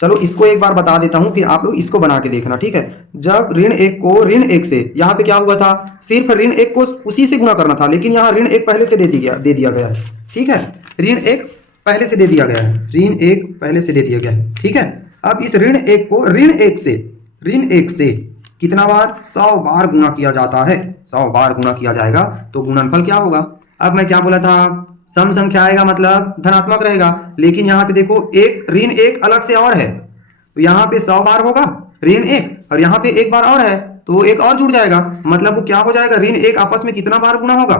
चलो इसको एक बार बता देता हूं, फिर आप लोग इसको बना के देखना। ठीक है, जब ऋण 1 को ऋण 1 से, यहाँ पे क्या हुआ था? सिर्फ ऋण 1 को उसी से गुणा करना था, लेकिन यहाँ ऋण 1 पहले से दे दिया गया है। ठीक है। ऋण 1 पहले से दे दिया गया है, ऋण 1 पहले से दे दिया गया है, ठीक है। अब इस ऋण 1 को ऋण 1 से कितना बार 100 बार गुणा किया जाता है, 100 बार गुणा किया जाएगा तो गुणनफल क्या होगा। अब मैं क्या बोला था, सम संख्या आएगा मतलब धनात्मक रहेगा, लेकिन यहाँ पे देखो एक ऋण 1 अलग से और है, तो यहाँ पे 100 बार होगा ऋण 1 और यहाँ पे एक बार और है तो एक और जुड़ जाएगा, मतलब वो क्या हो जाएगा, ऋण 1 आपस में कितना बार गुणा होगा,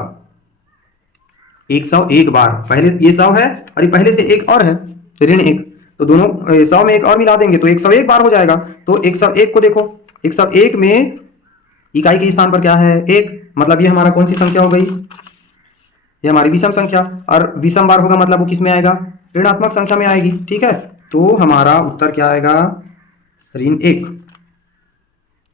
101 बार। पहले ये 100 है और ये पहले से एक और है ऋण 1, तो दोनों 100 में एक और मिला देंगे तो 101 बार हो जाएगा। तो 101 को देखो, 101 में इकाई के स्थान पर क्या है 1, मतलब ये हमारा कौन सी संख्या हो गई, ये हमारी विषम संख्या, और विषम बार होगा मतलब वो किस में आएगा, ऋणात्मक संख्या में आएगी, ठीक है। तो हमारा उत्तर क्या आएगा, ऋण 1,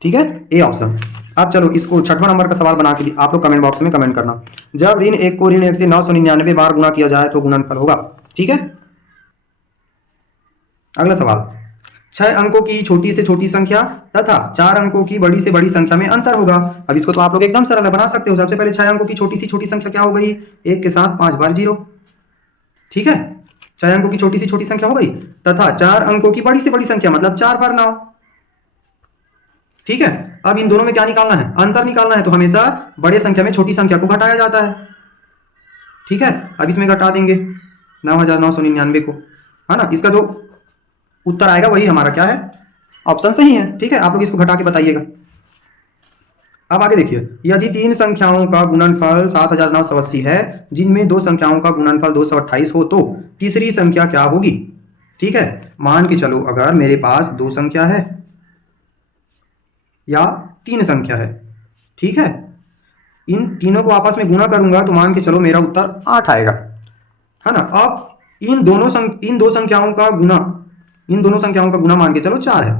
ठीक है, ए ऑप्शन। अब चलो इसको छठवां नंबर का सवाल बना के आप लोग कमेंट बॉक्स में कमेंट करना, जब ऋण 1 को ऋण 1 से 999 बार गुणा किया जाए तो गुणनफल होगा, ठीक है। अगला सवाल, 6 अंकों की छोटी से छोटी संख्या तथा 4 अंकों की बड़ी से बड़ी संख्या में अंतर होगा। अब इसको तो आप लोग एकदम सरल बना सकते हो। सबसे पहले 6 अंकों की छोटी सी छोटी संख्या क्या हो गई, 1 के साथ 5 बार 0, ठीक है, 6 अंकों की छोटी सी छोटी संख्या हो गई, तथा 4 अंकों की बड़ी से बड़ी संख्या मतलब 4 बार 9, ठीक है। अब इन दोनों में क्या निकालना है, अंतर निकालना है, तो हमेशा बड़े संख्या में छोटी संख्या को घटाया जाता है, ठीक है। अब इसमें घटा देंगे 9999 को, है ना, इसका जो उत्तर आएगा वही हमारा क्या है, ऑप्शन सही है, ठीक है। आप लोग इसको घटा के बताइएगा। अब आगे देखिए, यदि 3 संख्याओं का गुणनफल 7980 है जिनमें 2 संख्याओं का गुणनफल 228 हो तो तीसरी संख्या क्या होगी, ठीक है। मान के चलो अगर मेरे पास 2 संख्या है या 3 संख्या है, ठीक है, इन तीनों को आपस में गुणा करूंगा तो मान के चलो मेरा उत्तर 8 आएगा, है ना। अब इन दो संख्याओं का गुणा मान के चलो 4 है,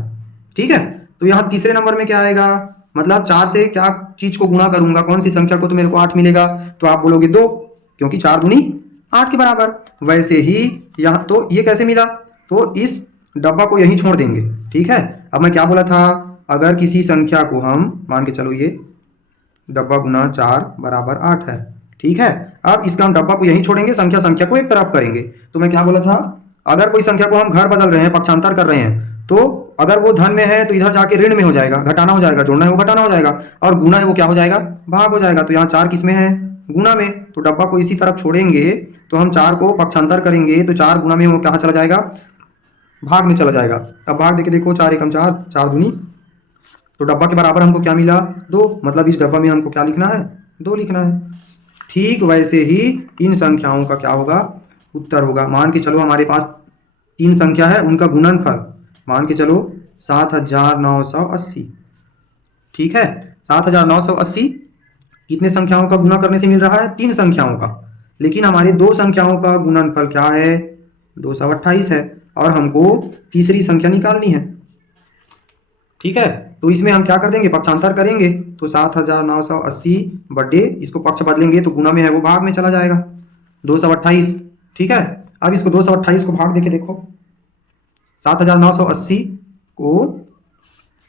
ठीक है। तो यहाँ तीसरे नंबर में क्या आएगा, मतलब 4 से क्या चीज को गुणा करूंगा, कौन सी संख्या को, तो मेरे को 8 मिलेगा, तो आप बोलोगे 2, क्योंकि 4 दूनी 8 के बराबर। वैसे ही यहाँ तो ये कैसे मिला, तो इस डब्बा को यहीं छोड़ देंगे, ठीक है। अब मैं क्या बोला था, अगर किसी संख्या को हम मान के चलो ये डब्बा गुना 4 बराबर 8 है, ठीक है। अब इसका हम डब्बा को यहीं छोड़ेंगे, संख्या को एक तरफ करेंगे। तो मैं क्या बोला था, अगर कोई संख्या को हम घर बदल रहे हैं, पक्षांतर कर रहे हैं, तो अगर वो धन में है तो इधर जाके ऋण में हो जाएगा, घटाना हो जाएगा, जोड़ना है वो घटाना हो जाएगा, और गुना है वो क्या हो जाएगा, भाग हो जाएगा। तो यहाँ 4 किस में है, गुना में, तो डब्बा को इसी तरफ छोड़ेंगे, तो हम 4 को पक्षांतर करेंगे तो 4 गुना में वो कहाँ चला जाएगा, भाग में चला जाएगा। अब भाग देके देखो, 4 एकम 4, 4 दूनी, तो डब्बा के बराबर हमको क्या मिला, 2, मतलब इस डब्बा में हमको क्या लिखना है, 2 लिखना है। ठीक वैसे ही इन संख्याओं का क्या होगा, उत्तर होगा। मान के चलो हमारे पास 3 संख्या है, उनका गुणनफल मान के चलो 7980, ठीक है। 7980 कितने संख्याओं का गुना करने से मिल रहा है, 3 संख्याओं का, लेकिन हमारे 2 संख्याओं का गुणनफल क्या है, 228 है, और हमको तीसरी संख्या निकालनी है, ठीक है। तो इसमें हम क्या कर देंगे, पक्षांतर करेंगे, तो 7980 बटे, इसको पक्ष बदलेंगे तो गुना में है वो भाग में चला जाएगा, 228, ठीक है। अब इसको 228 को भाग देके देखो, 7980 को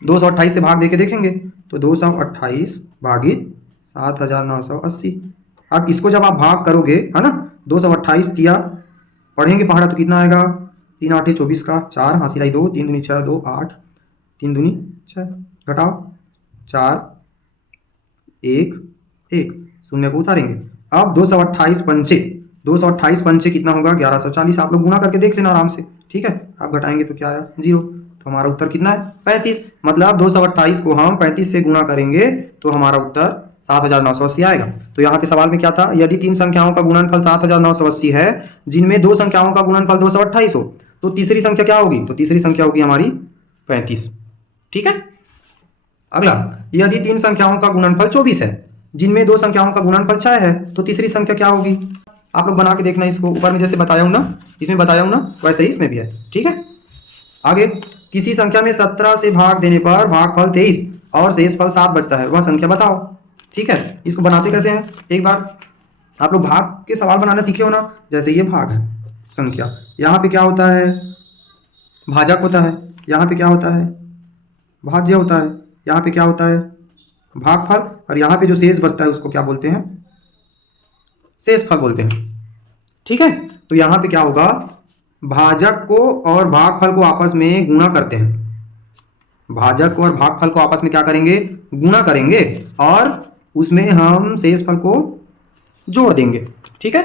228 से भाग देके देखेंगे तो 228 भागित 7980। अब इसको जब आप भाग करोगे, है ना, 228 दिया पढ़ेंगे पहाड़ा तो कितना आएगा, 3 8 24 का 4, हाँ सिलाई 2, 3 दूनी 6, 2 8, 3 दूनी 6, घटाओ 4 1 1, शून्य को उतारेंगे। अब 228 पंचे, 228 पंचे कितना होगा, 1140। आप लोग गुना करके देख लेना आराम से, ठीक है। आप घटाएंगे तो क्या आया, 0, तो हमारा उत्तर कितना है, 35। मतलब 228 को हम 35 से गुना करेंगे तो हमारा उत्तर 7980 आएगा। तो यहाँ पे सवाल में क्या था, यदि 3 संख्याओं का गुणनफल 7980 है जिनमें 2 संख्याओं का गुणनफल 228 हो तो तीसरी संख्या क्या होगी, तो तीसरी संख्या होगी हमारी 35, ठीक है। अगला, यदि 3 संख्याओं का गुणनफल 24 है जिनमें 2 संख्याओं का गुणनफल 6 है तो तीसरी संख्या क्या होगी। आप लोग बना के देखना इसको, ऊपर में जैसे बताया हूं ना, इसमें बताया हूं ना, वैसे ही इसमें भी है, ठीक है। आगे, किसी संख्या में 17 से भाग देने पर भागफल 23 और शेषफल 7 बचता है, वह संख्या बताओ, ठीक है। इसको बनाते कैसे हैं, एक बार आप लोग भाग के सवाल बनाना सीखे हो ना, जैसे ये भाग है संख्या, यहाँ पे क्या होता है, भाजक होता है, यहाँ पे क्या होता है, भाज्य होता है, यहाँ पे क्या होता है, भागफल, और यहाँ पे जो शेष बचता है उसको क्या बोलते हैं, शेषफल बोलते हैं, ठीक है। तो यहाँ पे क्या होगा, भाजक को और भागफल को आपस में गुणा करते हैं। भाजक और भागफल को आपस में क्या करेंगे, गुणा करेंगे, और उसमें हम शेषफल को जोड़ देंगे। ठीक है,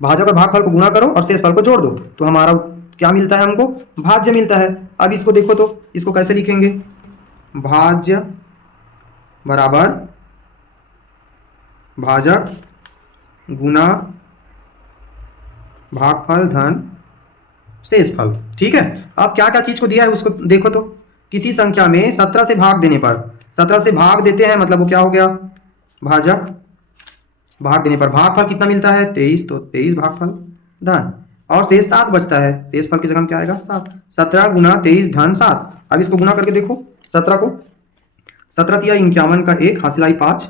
भाजक और भागफल को गुणा करो और शेषफल को जोड़ दो, तो हमारा क्या मिलता है, हमको भाज्य मिलता है। अब इसको देखो तो इसको कैसे लिखेंगे, भाज्य बराबर भाजक गुना भागफल धन शेषफल। ठीक है, अब क्या क्या चीज को दिया है उसको देखो तो, किसी संख्या में 17 से भाग देने पर, 17 से भाग देते हैं मतलब वो क्या हो गया, भाजक, भाग देने पर भागफल कितना मिलता है 23, तो 23 भागफल धन, और शेष 7 बचता है, शेषफल की जगह क्या आएगा 7, 17 गुना 23 धन 7। अब इसको गुना करके देखो 17 को, 17 तिया 51 का 1 हासिल आई 5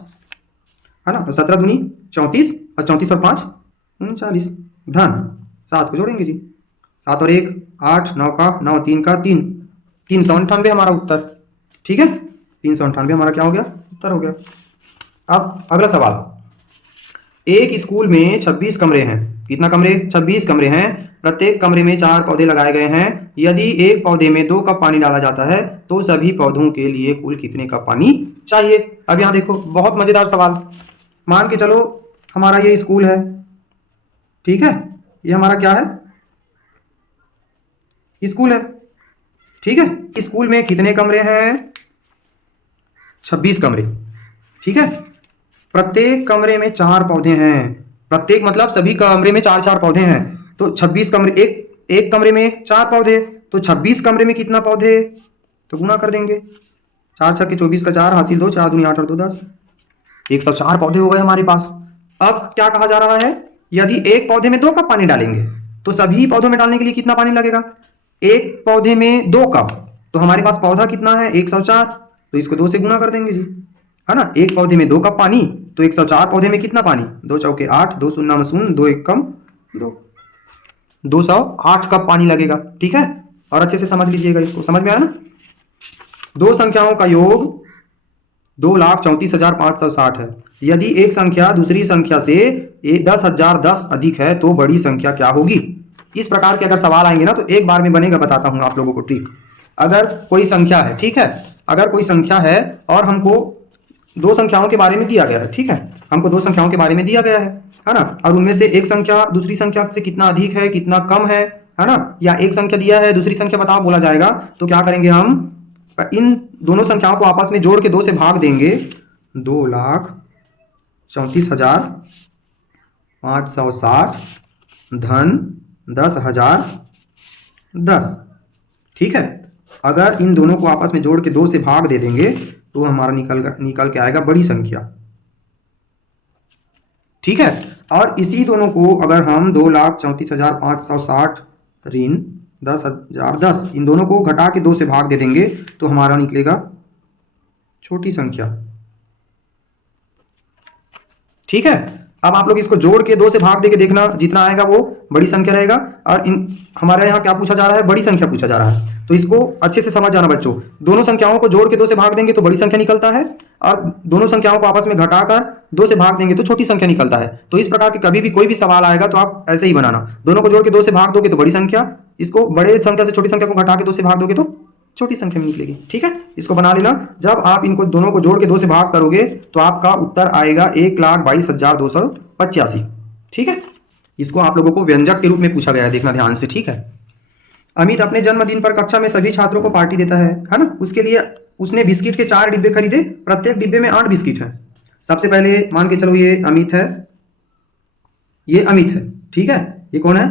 है ना, 17 दूनी 34 और 34 और 5 39 धन 7 को जोड़ेंगे जी, 7 और 1 8 9 का 9 3 का 3 398 हमारा उत्तर। ठीक है, 398 हमारा क्या हो गया, उत्तर हो गया। अब अगला सवाल, एक स्कूल में 26 कमरे हैं, कितना कमरे, 26 कमरे हैं, प्रत्येक कमरे में 4 पौधे लगाए गए हैं, यदि एक पौधे में 2 कप पानी डाला जाता है तो सभी पौधों के लिए कुल कितने कप पानी चाहिए। अब यहाँ देखो बहुत मजेदार सवाल, मान के चलो हमारा ये स्कूल है, ठीक है, ये हमारा क्या है, स्कूल है। ठीक है, स्कूल में कितने कमरे हैं, 26 कमरे। ठीक है, प्रत्येक कमरे में 4 पौधे हैं, प्रत्येक मतलब सभी कमरे में 4 4 पौधे हैं, तो 26 कमरे, एक कमरे में 4 पौधे, तो 26 कमरे में कितना पौधे, तो गुना कर देंगे, 4 छक्के 24 का 4 हासिल 2, 4 दूनी 8 और 2 10, 104 पौधे हो गए हमारे पास। अब क्या कहा जा रहा है, यदि एक पौधे में 2 कप पानी डालेंगे तो सभी पौधों में डालने के लिए कितना पानी लगेगा, एक पौधे में 2 कप, तो हमारे पास पौधा कितना है 104, तो इसको 2 से गुना कर देंगे जी, है ना, एक पौधे में 2 कप पानी, तो 104 पौधे में कितना पानी, 2 चौके 8, 2 शून्य में शून्य, 2 एक कम 2, 208 कप पानी लगेगा। ठीक है, और अच्छे से समझ लीजिएगा, इसको समझ में आया ना, दो संख्याओं का योग 2,34,560 है, यदि एक संख्या दूसरी संख्या से 10,010 अधिक है तो बड़ी संख्या क्या होगी। इस प्रकार के अगर सवाल आएंगे ना तो एक बार में बनेगा, बताता हूं आप लोगों को ट्रिक। अगर कोई संख्या है, ठीक है, अगर कोई संख्या है और हमको 2 संख्याओं के बारे में दिया गया है, ठीक है, हमको 2 संख्याओं के बारे में दिया गया है ना, और उनमें से एक संख्या दूसरी संख्या से कितना अधिक है कितना कम है ना, या एक संख्या दिया है दूसरी संख्या बताओ बोला जाएगा, तो क्या करेंगे हम, इन दोनों संख्याओं को आपस में जोड़ के 2 से भाग देंगे, 2,34,560 धन 10,010। ठीक है, अगर इन दोनों को आपस में जोड़ के 2 से भाग दे देंगे तो हमारा निकल के आएगा बड़ी संख्या। ठीक है, और इसी दोनों को अगर हम 2,34,560 ऋण 10,010 इन दोनों को घटा के 2 से भाग दे देंगे तो हमारा निकलेगा छोटी संख्या। ठीक है, अब आप लोग इसको जोड़ के 2 से भाग देके देखना, जितना आएगा वो बड़ी संख्या रहेगा, और हमारे यहाँ क्या पूछा जा रहा है, बड़ी संख्या पूछा जा रहा है, तो इसको अच्छे से समझ जाना बच्चों। दोनों संख्याओं को जोड़ के 2 से भाग देंगे तो बड़ी संख्या निकलता है, और दोनों संख्याओं को आपस में घटाकर 2 से भाग देंगे तो छोटी संख्या निकलता है। तो इस प्रकार के कभी भी कोई भी सवाल आएगा तो आप ऐसे ही बनाना, दोनों को जोड़ के 2 से भाग दोगे तो बड़ी संख्या, इसको बड़े संख्या से छोटी संख्या को घटा के 2 से भाग दोगे तो छोटी संख्या में निकलेगी। ठीक है, इसको बना लेना, जब आप इनको दोनों को जोड़ के 2 से भाग करोगे तो आपका उत्तर आएगा 1,22,285। ठीक है, इसको आप लोगों को व्यंजक के रूप में पूछा गया है, देखना ध्यान से। ठीक है, अमित अपने जन्मदिन पर कक्षा में सभी छात्रों को पार्टी देता है ना, उसके लिए उसने बिस्किट के 4 डिब्बे खरीदे, प्रत्येक डिब्बे में 8 बिस्किट है। सबसे पहले मान के चलो ये अमित है, ये अमित है, ठीक है, ये कौन है,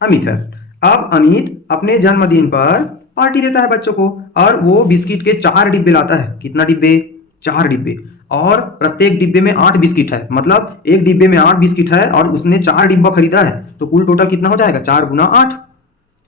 अमित है। अब अमित अपने जन्मदिन पर पार्टी देता है बच्चों को, और वो बिस्किट के 4 डिब्बे लाता है, कितना डिब्बे, 4 डिब्बे, और प्रत्येक डिब्बे में 8 बिस्किट है, मतलब एक डिब्बे में 8 बिस्किट है और उसने 4 डिब्बा खरीदा है, तो कुल टोटल कितना हो जाएगा, 4 गुना 8,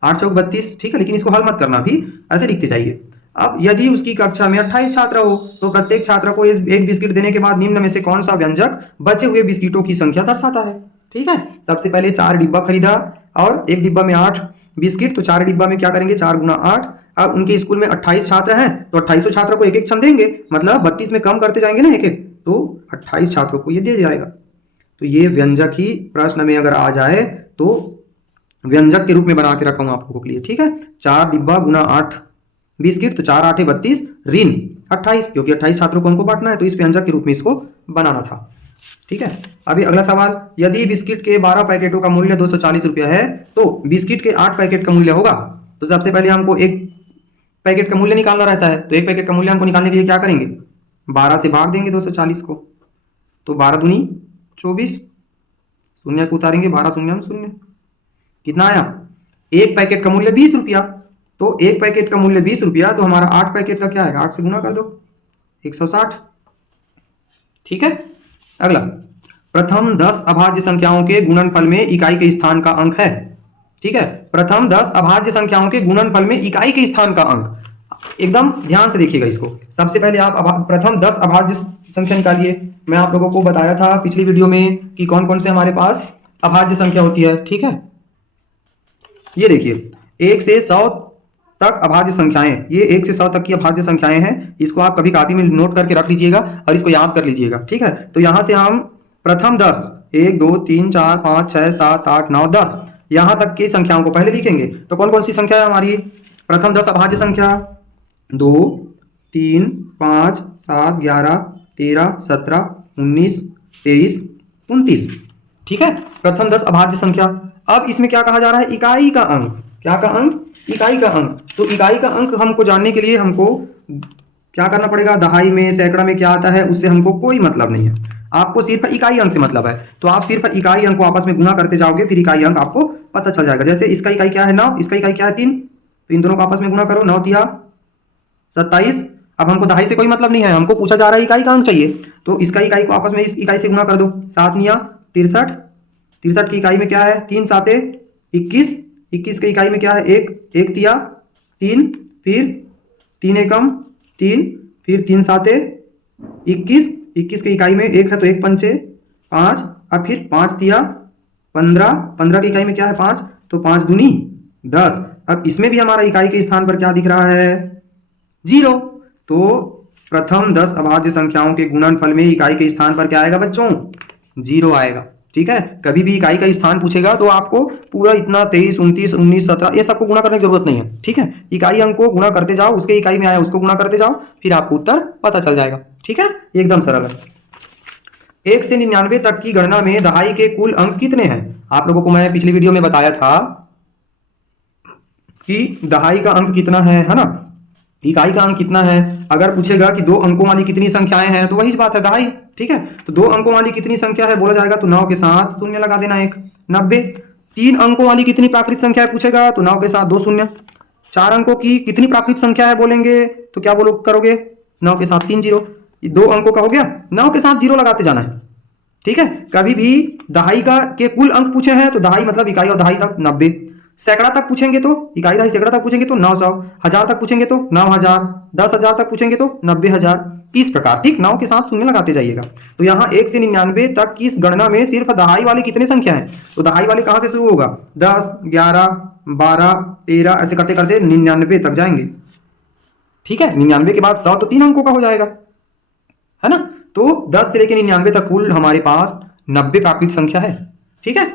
8 चौक 32। ठीक है, लेकिन इसको हल मत करना, भी ऐसे लिखते जाइए। अब यदि उसकी कक्षा में 28 छात्र हो तो प्रत्येक छात्र को एक बिस्किट देने के बाद निम्न में से कौन सा व्यंजक बचे हुए बिस्किटों की संख्या दर्शाता है। ठीक है, सबसे पहले 4 डिब्बा खरीदा और एक डिब्बा में 8 बिस्किट, तो 4 डिब्बा में क्या करेंगे, 4 गुना 8। अब उनके स्कूल में 28 छात्र हैं तो 28 छात्रों को एक एक क्षण देंगे, मतलब 32 में कम करते जाएंगे ना एक एक, तो 28 छात्रों को ये दे जाएगा। तो ये व्यंजक ही प्रश्न में अगर आ जाए तो व्यंजक के रूप में बना के रखा हूँ आप लोगों के लिए, ठीक है। 4 डिब्बा गुना 8 बिस्किट, तो 4 8 32 ऋण 28, क्योंकि 28 छात्रों को हमको बांटना है, तो इस व्यंजक के रूप में इसको बनाना था, ठीक है। अभी अगला सवाल, यदि बिस्किट के 12 पैकेटों का मूल्य 240 रुपया है तो बिस्किट के 8 पैकेट का मूल्य होगा। तो सबसे पहले हमको एक पैकेट का मूल्य निकालना रहता है, तो एक पैकेट का मूल्य हमको निकालने के लिए क्या करेंगे, 12 से भाग देंगे 240 को, तो 12 दूनी 24, शून्य को उतारेंगे, 12 शून्य शून्य, कितना आया, एक पैकेट का मूल्य 20 रुपया, तो एक पैकेट का मूल्य 20 रुपया, तो हमारा 8 पैकेट का क्या है, 8 से गुना कर दो, 160, ठीक है। अगला, प्रथम 10 अभाज्य संख्याओं के गुणनफल में इकाई के स्थान का अंक है, ठीक है। प्रथम 10 अभाज्य संख्याओं के गुणनफल में इकाई के स्थान का अंक, एकदम ध्यान से देखिएगा इसको। सबसे पहले आप प्रथम 10 अभाज्य संख्या निकालिए। मैं आप लोगों को बताया था पिछली वीडियो में कि कौन कौन से हमारे पास अभाज्य संख्या होती है, ठीक है। ये देखिए 1 से 100 तक अभाज्य संख्याएं, ये 1 से 100 तक की अभाज्य संख्याएं हैं। इसको आप कभी कॉपी में नोट करके रख लीजिएगा और इसको याद कर लीजिएगा, ठीक है। तो यहां से हम प्रथम 10, 1 2 3 4 5 6 7 8 9 10 यहां तक की संख्याओं को पहले लिखेंगे। तो कौन कौन सी संख्या है हमारी प्रथम 10 अभाज्य संख्या, 2 3 5 7 11 13 17 19 23 29, ठीक है, प्रथम 10 अभाज्य संख्या। अब इसमें क्या कहा जा रहा है, इकाई का अंक, क्या का अंक, इकाई का अंक। तो इकाई का अंक हमको जानने के लिए हमको क्या करना पड़ेगा, दहाई में सैकड़ा में क्या आता है उससे हमको कोई मतलब नहीं है, आपको सिर्फ इकाई अंक से मतलब है। तो आप सिर्फ इकाई अंक को आपस में गुना करते जाओगे, फिर इकाई अंक आपको पता चल जाएगा। जैसे इसका इकाई क्या है 9, इसका इकाई क्या है 3, तो इन दोनों को आपस में गुना करो, 9 तिया 27। अब हमको दहाई से कोई मतलब नहीं है, हमको पूछा जा रहा है इकाई का अंक चाहिए, तो इसका इकाई को आपस में इस इकाई से गुना कर दो, 7 निया 63, 63 की इकाई में क्या है 3 7 21, 21 की इकाई में क्या है 1, 1 तिया 3, फिर 3 एकम 3, फिर 3 7 21, 21 की इकाई में 1 है तो 1 पंचे 5, अब फिर 5 तिया 15, 15 की इकाई में क्या है 5, तो 5 दूनी 10। अब इसमें भी हमारा इकाई के स्थान पर क्या दिख रहा है, 0। तो प्रथम 10 अभाज्य संख्याओं के गुणनफल में इकाई के स्थान पर क्या आएगा बच्चों, 0 आएगा, ठीक है। कभी भी इकाई का स्थान पूछेगा तो आपको पूरा इतना 23 29 19 17 ये सबको गुणा करने की जरूरत नहीं है, ठीक है। इकाई अंक को गुणा करते जाओ, उसके इकाई में आया उसको गुणा करते जाओ, फिर आपको उत्तर पता चल जाएगा, ठीक है, एकदम सरल है। 1 से 99 तक की गणना में दहाई के कुल अंक कितने हैं। आप लोगों को मैं पिछली वीडियो में बताया था कि दहाई का अंक कितना है ना, इकाई का अंक कितना है। अगर पूछेगा कि 2 अंकों वाली कितनी संख्याएं हैं, तो वही बात है दहाई, ठीक है। तो 2 अंकों वाली कितनी संख्या है बोला जाएगा तो 9 के साथ शून्य लगा देना, 1 90। 3 अंकों वाली कितनी प्राकृत संख्या है पूछेगा तो 9 के साथ 2 शून्य। 4 अंकों की कितनी प्राकृत संख्या है बोलेंगे तो क्या बोलो करोगे, 9 के साथ 3 0। 2 अंकों का हो गया, 9 के साथ 0 लगाते जाना है, ठीक है। कभी भी दहाई का के कुल अंक पूछे हैं तो दहाई मतलब इकाई और दहाई तक 90, सैकड़ा तक पूछेंगे तो इकाई दहाई सैकड़ा तक पूछेंगे तो 900, 1000 तक पूछेंगे तो 9000, 10,000 तक पूछेंगे तो 90,000, इस प्रकार, ठीक। 9 के साथ शून्य लगाते जाइएगा। तो यहाँ 1 से 99 तक की इस गणना में सिर्फ दहाई वाली कितने संख्या है, तो दहाई वाले कहाँ से शुरू होगा, 10 11 12 13 ऐसे करते करते 99 तक जाएंगे, ठीक है। 99 के बाद 100 तो 3 अंकों का हो जाएगा, है ना। तो 10 से लेकर 99 तक कुल हमारे पास 90 प्राकृत संख्या है, ठीक है।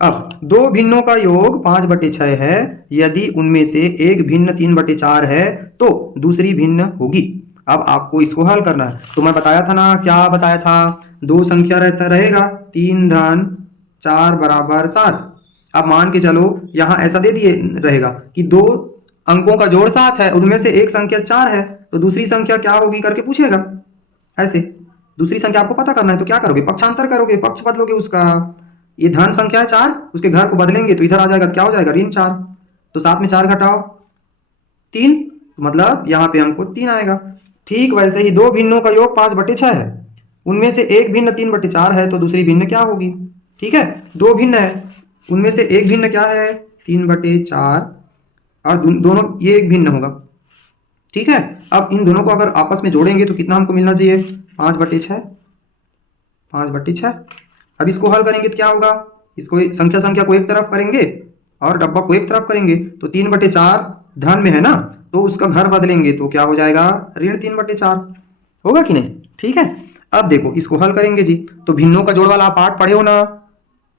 अब 2 भिन्नों का योग 5/6 है, यदि उनमें से एक भिन्न 3/4 है तो दूसरी भिन्न होगी। अब आपको इसको हल करना है। तो मैं बताया था ना, क्या बताया था, 2 संख्या रहेगा 3 धन 4 बराबर 7। अब मान के चलो यहाँ ऐसा दे दिए रहेगा कि 2 अंकों का जोड़ 7 है, उनमें से एक संख्या 4 है, तो दूसरी संख्या क्या होगी करके पूछेगा। ऐसे दूसरी संख्या आपको पता करना है तो क्या करोगे, पक्षांतर करोगे, पक्ष बदलोगे उसका। ये धन संख्या है 4, उसके घर को बदलेंगे तो इधर आ जाएगा, क्या हो जाएगा ऋण 4, तो 7 में 4 घटाओ 3, मतलब यहाँ पे हमको 3 आएगा। ठीक वैसे ही 2 भिन्नों का योग 5/6 है, उनमें से एक भिन्न 3/4 है तो दूसरी भिन्न क्या होगी, ठीक है। 2 भिन्न है, उनमें से एक भिन्न क्या है 3/4 और दोनों ये एक भिन्न होगा, ठीक है। अब इन दोनों को अगर आपस में जोड़ेंगे तो कितना हमको मिलना चाहिए 5/6, 5/6। अब इसको हल करेंगे तो क्या होगा, इसको संख्या को एक तरफ करेंगे और डब्बा को एक तरफ करेंगे, तो 3/4 धन में है ना, तो उसका घर बदलेंगे तो क्या हो जाएगा ऋण 3/4, होगा कि नहीं, ठीक है। अब देखो इसको हल करेंगे जी, तो भिन्नों का जोड़ वाला आप पाठ पढ़े हो ना,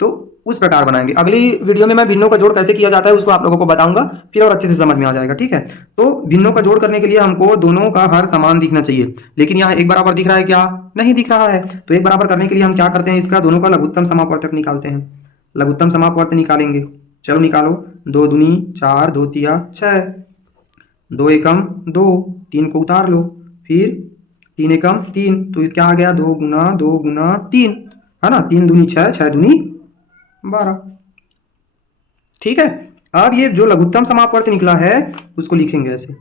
तो उस प्रकार बनाएंगे। अगली वीडियो में मैं भिन्नों का जोड़ कैसे किया जाता है उसको आप लोगों को बताऊंगा, फिर और अच्छे से समझ में आ जाएगा। ठीक है, तो भिन्नों का जोड़ करने के लिए हमको दोनों का हर समान दिखना चाहिए, लेकिन यहाँ एक बराबर दिख रहा है क्या? नहीं दिख रहा है। तो एक बराबर करने के लिए हम क्या करते हैं, इसका दोनों का लघुत्तम समापवर्तक निकालते हैं। लघुत्तम समापवर्त निकालेंगे, चलो निकालो। 2 दूनी 4, 2 तिया 6, 2 एकम 2, 3 को उतार लो, फिर 3 एकम 3, तो क्या आ गया? 2 गुना 3, है ना। 3 दूनी 6, 6 दूनी 12। ठीक है, अब ये जो लघुत्तम समापवर्त निकला है उसको लिखेंगे ऐसे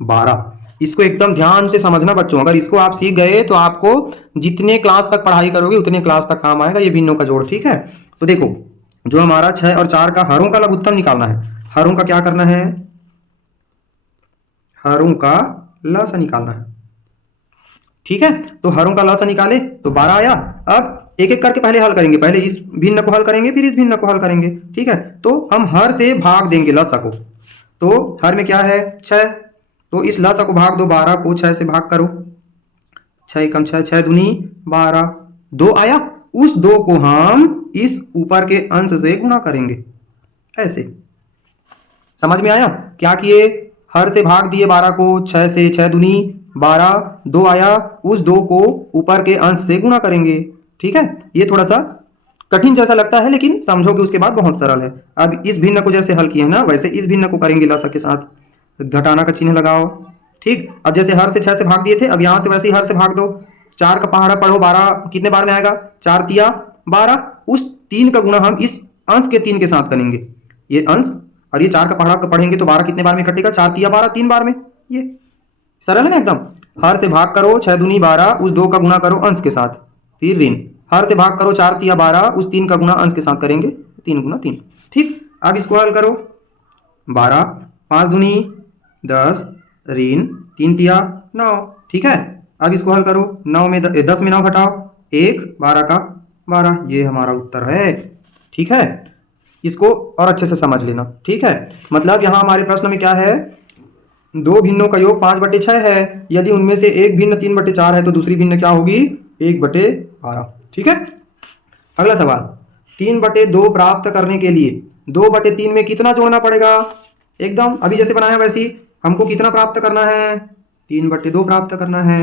12। इसको एकदम ध्यान से समझना बच्चों, अगर इसको आप सीख गए तो आपको जितने क्लास तक पढ़ाई करोगे उतने क्लास तक काम आएगा ये भिन्नों का जोड़। ठीक है, तो देखो जो हमारा 6 और 4 का हरों का लघुत्तम निकालना है, हरों का क्या करना है? हरों का लसा निकालना है। ठीक है, तो हरों का लसा निकाले तो 12 आया। अब एक एक करके पहले हल करेंगे, पहले इस भिन्न को हल करेंगे फिर इस भिन्न को हल करेंगे। ठीक है, तो हम हर से भाग देंगे लसा को, तो हर में क्या है? 6, तो इस लसा को भाग दो, 12 को 6 से भाग करो, 6 एकम 6, 6 दूनी 12, 2 आया। उस 2 को हम इस ऊपर के अंश से गुणा करेंगे, ऐसे। समझ में आया? क्या किए? हर से भाग दिए 12 को 6 से, 6 दूनी 12, 2 आया। उस 2 को ऊपर के अंश से गुणा करेंगे। ठीक है, ये थोड़ा सा कठिन जैसा लगता है लेकिन समझोगे उसके बाद बहुत सरल है। अब इस भिन्न को जैसे हल किए है ना, वैसे इस भिन्न को करेंगे लसा के साथ, घटाना का चिन्ह लगाओ। ठीक, अब जैसे हर से 6 से भाग दिए थे, अब यहां से वैसे ही हर से भाग दो। 4 का पहाड़ा पढ़ो, 12 कितने बार में आएगा? 4 तिया 12। उस 3 का गुणा हम इस अंश के 3 के साथ करेंगे, ये अंश, और ये 4 का पहाड़ा पढ़ेंगे तो 12 कितने बार में कटेगा? 4 तिया 12, 3 बार में। ये सरल है ना एकदम। हर से भाग करो 6 दूनी 12, उस 2 का गुणा करो अंश के साथ, फिर ऋण। हर से भाग करो 4 तिया 12, उस 3 का गुणा अंश के साथ करेंगे, 3 गुना 3। ठीक, अब इसको हल करो, 12, 5 दूनी 10, ऋण 3 तिया 9। ठीक है, अब इसको हल करो, 9 में 10 में 9 घटाओ, 1, 12 का 12, ये हमारा उत्तर है। ठीक है, इसको और अच्छे से समझ लेना। ठीक है, मतलब यहाँ हमारे प्रश्न में क्या है? 2 भिन्नों का योग 5/6 है। यदि उनमें से एक भिन्न 3/4 है तो दूसरी भिन्न क्या होगी? 1/12। ठीक है, अगला सवाल, 3/2 प्राप्त करने के लिए 2/3 में कितना जोड़ना पड़ेगा? एकदम अभी जैसे बनाया वैसे ही हमको कितना प्राप्त करना है? 3/2 प्राप्त करना है।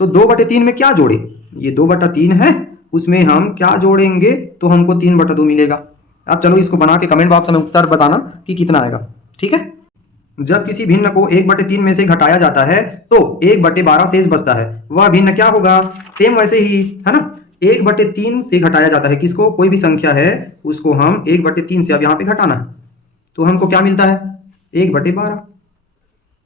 तो 2/3 में क्या जोड़े? ये 2/3 है, उसमें हम क्या जोड़ेंगे तो हमको 3/2 मिलेगा। अब चलो इसको बना के कमेंट बॉक्स में उत्तर बताना कि कितना आएगा। ठीक है, जब किसी भिन्न को 1/3 में से घटाया जाता है तो 1/12 शेष बचता है, वह भिन्न क्या होगा? सेम वैसे ही है ना, 1/3 से घटाया जाता है किसको? कोई भी संख्या है उसको हम 1/3 से अब यहाँ पे घटाना है तो हमको क्या मिलता है? 1/12।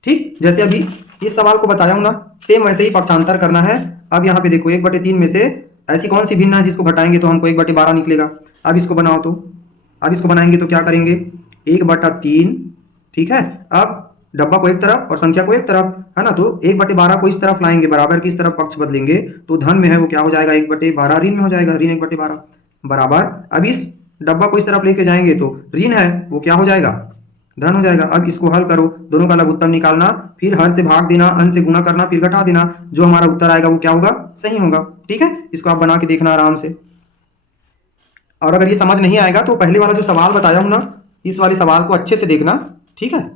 ठीक, जैसे अभी इस सवाल को बताया हूं ना, सेम वैसे ही पक्षांतर करना है। अब यहाँ पे देखो 1/3 में से ऐसी कौन सी भिन्न है जिसको घटाएंगे तो हमको 1/12 निकलेगा। अब इसको बनाओ, तो अब इसको बनाएंगे तो क्या करेंगे? 1/3। ठीक है, अब डब्बा को एक तरफ और संख्या को एक तरफ, है ना, तो 1/12 को इस तरफ लाएंगे, बराबर की इस तरफ पक्ष बदलेंगे तो धन में है वो क्या हो जाएगा? 1/12, ऋण में हो जाएगा, ऋण 1/12 बराबर। अब इस डब्बा को इस तरफ लेके जाएंगे तो ऋण है वो क्या हो जाएगा? धन हो जाएगा। अब इसको हल करो, दोनों का लघुत्तम निकालना, फिर हर से भाग देना, अंश से गुणा करना, फिर घटा देना, जो हमारा उत्तर आएगा वो क्या होगा? सही होगा। ठीक है, इसको आप बना के देखना आराम से। और अगर ये समझ नहीं आएगा तो पहले वाला जो सवाल बताया हूं ना, इस वाले सवाल को अच्छे से देखना। ठीक है,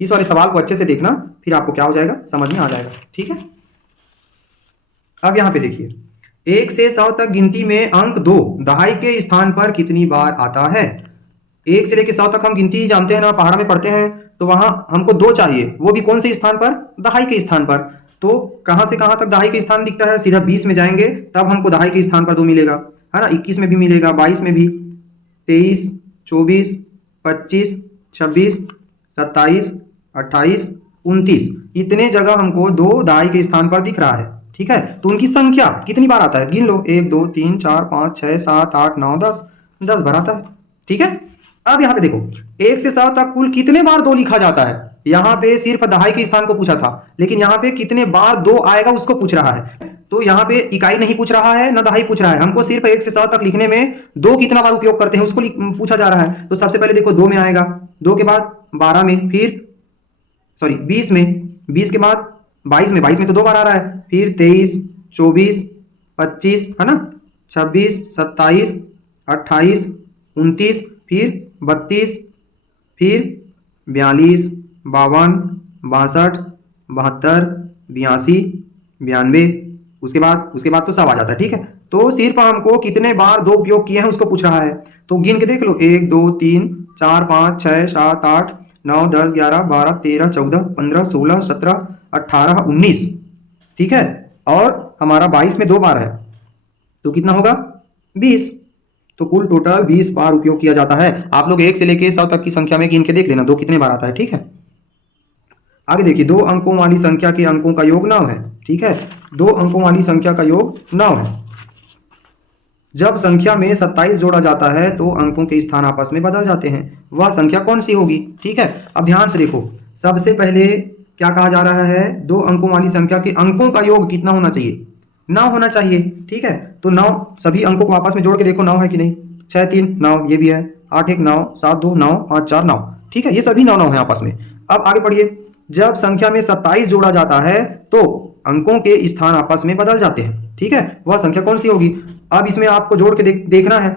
इस वाले सवाल को अच्छे से देखना, फिर आपको क्या हो जाएगा? समझ में आ जाएगा। ठीक है, अब यहां पे देखिए, 1 से 100 तक गिनती में अंक 2 दहाई के स्थान पर कितनी बार आता है? 1 से लेकर 100 तक हम गिनती ही जानते हैं ना, पहाड़ में पढ़ते हैं, तो वहां हमको 2 चाहिए, वो भी कौन से स्थान पर? दहाई के स्थान पर। तो कहां से कहां तक दहाई के स्थान दिखता है? सीधा 20 में जाएंगे तब हमको दहाई के स्थान पर 2 मिलेगा, है ना। 21 में भी मिलेगा, 22 में भी, 23, 24, 25, 26, 27, 28, 29, इतने जगह हमको 2 दहाई के स्थान पर दिख रहा है। ठीक है, तो उनकी संख्या कितनी बार आता है? गिन लो, 1 2 3 4 5 6 7 8 9 10, 10 बार आता है। ठीक है, अब यहाँ पे देखो 1 से 100 तक कुल कितने बार 2 लिखा जाता है? यहाँ पे सिर्फ दहाई के स्थान को पूछा था, लेकिन यहाँ पे कितने बार 2 आएगा उसको पूछ रहा है। तो यहाँ पे इकाई नहीं पूछ रहा है, ना दहाई पूछ रहा है, हमको सिर्फ 1 से 100 तक लिखने में 2 कितना बार उपयोग करते हैं उसको पूछा जा रहा है। तो सबसे पहले देखो 2 में आएगा, 2 के बाद 12 में, फिर सॉरी 20 में, 20 के बाद 22 में, 22 में तो 2 बार आ रहा है, फिर 23, 24, 25, है ना, 26, 27, 28, 29, फिर 32, फिर 42, 52, 62, 72, 82, 92। उसके बाद तो सब आ जाता है। ठीक है, तो सिर्फ हमको कितने बार दो उपयोग किए हैं उसको पूछ रहा है, तो गिन के देख लो, 1 2 3 4 5 6 7 8 9 10 11 12 13 14 15 16 17 18 19। ठीक है, और हमारा 22 में 2 बार है, तो कितना होगा 20। तो कुल टोटल 20 बार उपयोग किया जाता है। आप लोग 1 से लेके 100 तक की संख्या में गिन के देख लेना, दो कितने बार आता है। ठीक है, आगे देखिए, 2 अंकों वाली संख्या के अंकों का योग 9 है। ठीक है, 2 अंकों वाली संख्या का योग 9 है। जब संख्या में 27 जोड़ा जाता है तो अंकों के स्थान आपस में बदल जाते हैं, वह संख्या कौन सी होगी। ठीक है, अब ध्यान से देखो, सबसे पहले क्या कहा जा रहा है, 2 अंकों वाली संख्या के अंकों का योग कितना होना चाहिए, 9 होना चाहिए। ठीक है, तो 9 सभी अंकों को आपस में जोड़ के देखो 9 है कि नहीं। 6 3 9, ये भी है। 8 1 9, 7 2 9, 5 4 9। ठीक है, ये सभी 9 9 है आपस में। अब आगे पढ़िए, जब संख्या में 27 जोड़ा जाता है तो अंकों के स्थान आपस में बदल जाते हैं। ठीक है, वह संख्या कौन सी होगी। अब इसमें आपको जोड़ के देखना है,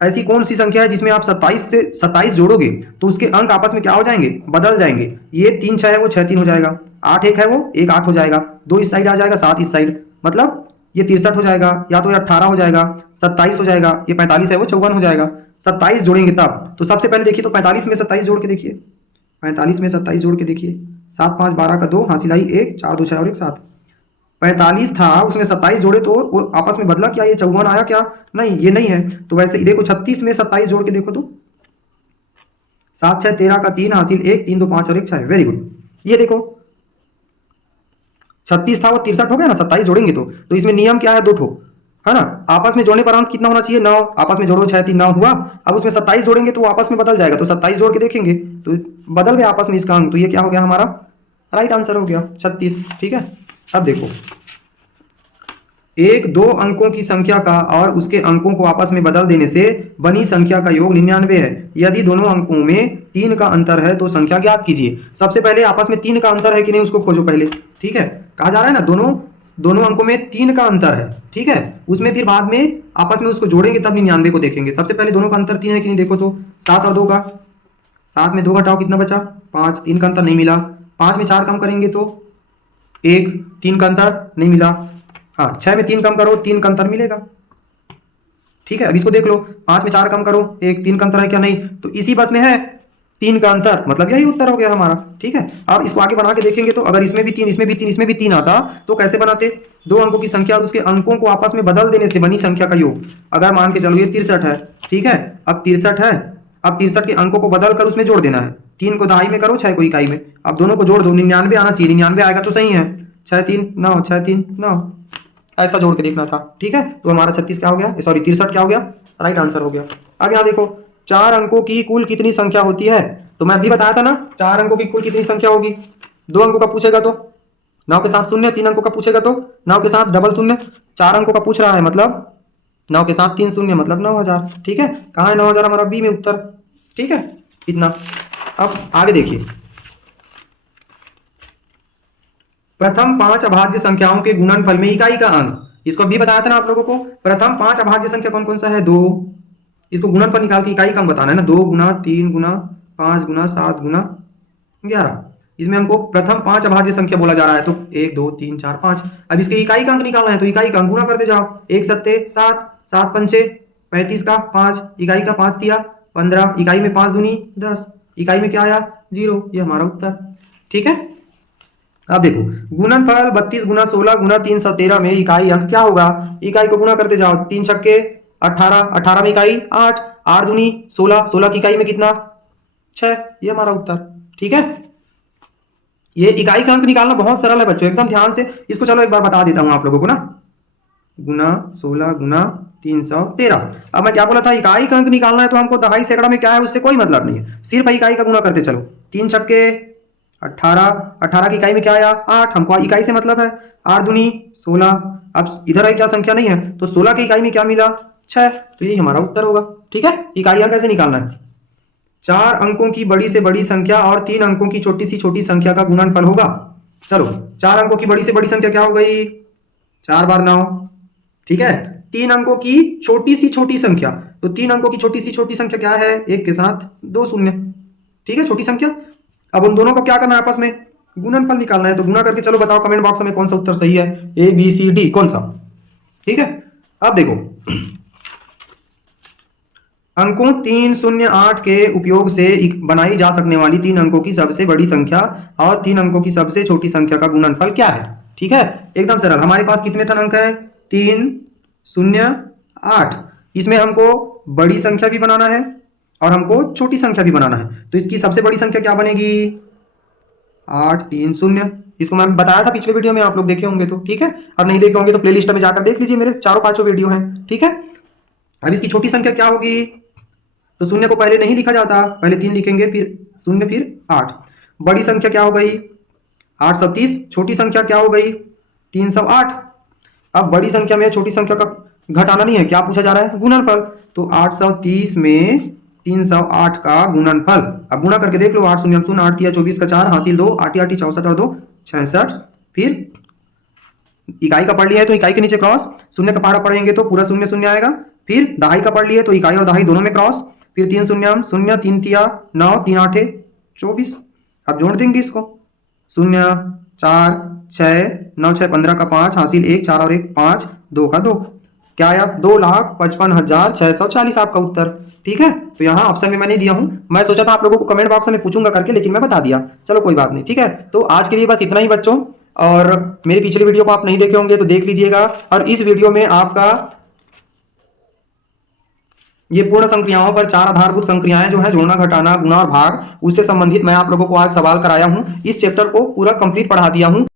ऐसी कौन सी संख्या है जिसमें आप 27 से 27 जोड़ोगे तो उसके अंक आपस में क्या हो जाएंगे, बदल जाएंगे। ये 3 6 है वो 6 3 हो जाएगा, 8 1 है वो 1 8 हो जाएगा, 2 इस साइड आ जाएगा 7 इस साइड, मतलब ये 63 हो जाएगा, या तो ये 18 हो जाएगा, 27 हो जाएगा, ये 45 है वो 54 हो जाएगा। 27 जोड़ेंगे तब, तो सबसे पहले देखिए, तो 45 में 27 जोड़ के देखिए, 45 में 27 जोड़ के देखिए, 7 5 12 का 2, हासिल आई 1, 4 2 6 और 1 7। 45 था, उसमें 27 जोड़े तो वो आपस में बदला क्या, ये 54 आया क्या, नहीं ये नहीं है। तो वैसे ही देखो, 36 में 27 जोड़ के देखो तो 7 6 13 का 3, हासिल 1 3 2 5 और 1 6। वेरी गुड, ये देखो 36 था वो 63 हो गया ना, 27 जोड़ेंगे तो इसमें नियम क्या है, 2 ठो है ना, आपस में जोड़ने पर अंक कितना होना चाहिए, 9। आपस में जोड़ो 6 3 9 हुआ, अब उसमें 27 जोड़ेंगे तो वो आपस में बदल जाएगा, तो 27 जोड़ के देखेंगे तो बदल गया आपस में इसका अंक, तो ये क्या हो गया, हमारा राइट आंसर हो गया 36। ठीक है, अब देखो, एक 2 अंकों की संख्या का और उसके अंकों को आपस में बदल देने से बनी संख्या का योग 99 है। यदि दोनों अंकों में 3 का अंतर है तो संख्या ज्ञात कीजिए। सबसे पहले आपस में 3 का अंतर है कि नहीं उसको खोजो पहले। ठीक है, कहा जा रहा है ना, दोनों अंकों में 3 का अंतर है। ठीक है, उसमें फिर बाद में आपस में उसको जोड़ेंगे तब 99 को देखेंगे। सबसे पहले दोनों का अंतर 3 है कि नहीं देखो तो, 7 और 2 का, 7 में 2 घटाओ कितना बचा, 5, 3 का अंतर नहीं मिला। 5 में 4 कम करेंगे तो 1, 3 का अंतर नहीं मिला। हाँ, 6 में 3 कम करो, 3 का अंतर मिलेगा। ठीक है, अब इसको देख लो, 5 में 4 कम करो, 1, 3 का अंतर है क्या, नहीं, तो इसी बस में है 3 का अंतर, मतलब यही उत्तर हो गया हमारा। ठीक है, अब इसको आगे बढ़ा के देखेंगे तो अगर इसमें भी 3 इसमें भी 3 इसमें भी 3 आता तो कैसे बनाते, 2 अंकों की संख्या और उसके अंकों को आपस में बदल देने से बनी संख्या का योग। अगर मान के चलो ये 63 है, ठीक है, अब 63 है, अब 63 के अंकों को बदल कर उसमें जोड़ देना है। 3 को दहाई में करो, 6 को इकाई में, अब दोनों को जोड़ दो, 99 आना चाहिए, 99 आएगा तो सही है। 6 3 9, 6 3 9, ऐसा जोड़ के देखना था। ठीक है, तो हमारा 36 क्या हो गया, सॉरी 63 क्या हो गया, राइट आंसर हो गया। अब यहाँ देखो, 4 अंकों की कुल कितनी संख्या होती है, तो मैं अभी बताया था ना 4 अंकों की कुल कितनी संख्या होगी। 2 अंकों का पूछेगा तो 9 के साथ शून्य, 3 अंकों का पूछेगा तो 9 के साथ डबल शून्य, 4 अंकों का पूछ रहा है मतलब 9 के साथ 3 शून्य मतलब 9000। ठीक है, कहाँ है 9000, हमारा बी में उत्तर। ठीक है, इतना। अब आगे देखिए, प्रथम 5 अभाज्य संख्याओं के गुणनफल में इकाई का अंक, इसको भी बताया था ना आप लोगों को। प्रथम 5 अभाज्य संख्या कौन कौन सा है, 2, इसको गुणनफल निकाल के इकाई का अंक बताना है ना, 2 गुना 3 गुना 5 गुना 7 गुना 11। इसमें हमको प्रथम 5 अभाज्य संख्या बोला जा रहा है, तो 1 2 3 4 5। अब इसके इकाई का अंक निकालना है, तो इकाई का अंक गुणा करते जाओ, 1 7 7, 7 पंचे 35 का 5, इकाई का 5 दिया 15, इकाई में 5 दूनी 10, इकाई में क्या आया 0, ये हमारा उत्तर। ठीक है, अब देखो, गुणनफल 32 गुना 16 गुना 313 में इकाई अंक क्या होगा, इकाई को गुणा करते जाओ, 3 छक्के 18, 18 में इकाई 8, 8 दूनी 16, 16 की इकाई में कितना 6, ये हमारा उत्तर। ठीक है, ये इकाई का अंक निकालना बहुत सरल है बच्चों, एकदम ध्यान से इसको चलो एक बार बता देता हूं आप लोगों को ना, गुना 16 गुना 313। अब मैं क्या बोला था, इकाई का अंक निकालना है तो हमको दहाई सैकड़ा में क्या है उससे कोई मतलब नहीं है, सिर्फ इकाई का गुणा करते चलो। 3 छक्के 18, 18 की इकाई में क्या आया 8, हमको इकाई से मतलब है, 8 दूनी 16, अब इधर है क्या संख्या नहीं है, तो 16 की इकाई में क्या मिला 6, तो यही हमारा उत्तर होगा। ठीक है, इकाइयां कैसे निकालना है, 4 अंकों की बड़ी से बड़ी संख्या और 3 अंकों की छोटी से छोटी संख्या का गुणनफल होगा। चलो, 4 अंकों की बड़ी से बड़ी संख्या क्या हो गई, 4 बार 9। ठीक है, 3 अंकों की छोटी सी छोटी संख्या, तो 3 अंकों की छोटी सी छोटी संख्या क्या है, एक के साथ 2 शून्य, ठीक है, छोटी संख्या। अब उन दोनों को क्या करना है, आपस में गुणनफल निकालना है। तो गुना करके चलो बताओ कमेंट बॉक्स में कौन सा उत्तर सही है, ए बी सी डी कौन सा, ठीक है। अब देखो अंकों 3, 0, 8 के उपयोग से बनाई जा सकने वाली 3 अंकों की सबसे बड़ी संख्या और 3 अंकों की सबसे छोटी संख्या का गुणनफल क्या है, ठीक है। एकदम सरल। हमारे पास कितने ठन अंक है, 3, 0, 8। इसमें हमको बड़ी संख्या भी बनाना है और हमको छोटी संख्या भी बनाना है। तो इसकी सबसे बड़ी संख्या क्या बनेगी, 8, 3, 0। इसको मैं बताया था पिछले वीडियो में, आप लोग देखे होंगे तो, ठीक है। और नहीं देखे होंगे तो प्लेलिस्ट में जाकर देख लीजिए, मेरे 4-5 वीडियो हैं, ठीक है। अब इसकी छोटी संख्या क्या होगी, तो 0 को पहले नहीं लिखा जाता, पहले 3 लिखेंगे, फिर 0, फिर 8। बड़ी संख्या क्या हो गई, 830। छोटी संख्या क्या हो गई, 308। अब बड़ी संख्या में छोटी संख्या का घटाना नहीं है, क्या पूछा जा रहा है, गुणनफल। तो 830 में 308 का गुणनफल। अब गुणा करके देख लो, 8 शून्य 0, 8 तिया 24 का 4 हासिल 2, 8 8 64 और 2 66। फिर इकाई का पढ़ लिया है तो इकाई के नीचे क्रॉस, शून्य का पहाड़ा पढ़ेंगे तो पूरा 0 0 आएगा। फिर दहाई का पढ़ लिए तो इकाई और दहाई दोनों में क्रॉस, फिर 3 शून्य 0, 3 तिया 9, 3 8 24। अब जोड़ देंगे इसको, 0 4 6 9 6 15 का 5 हासिल 1 4 और 1 5 2 का 2, क्या आया 2,55,640 आपका उत्तर, ठीक है। तो यहाँ ऑप्शन में मैंने दिया हूं, मैं सोचा था आप लोगों को कमेंट बॉक्स में पूछूंगा करके, लेकिन मैं बता दिया, चलो कोई बात नहीं, ठीक है। तो आज के लिए बस इतना ही बच्चों, और मेरी पिछली वीडियो को आप नहीं देखे होंगे तो देख लीजिएगा। और इस वीडियो में आपका ये पूर्ण संक्रियाओं पर 4 आधारभूत संक्रियाएं जो है जोड़ना, घटाना, गुणा और भाग, उससे संबंधित मैं आप लोगों को आज सवाल कराया हूं। इस चैप्टर को पूरा कंप्लीट पढ़ा दिया हूं।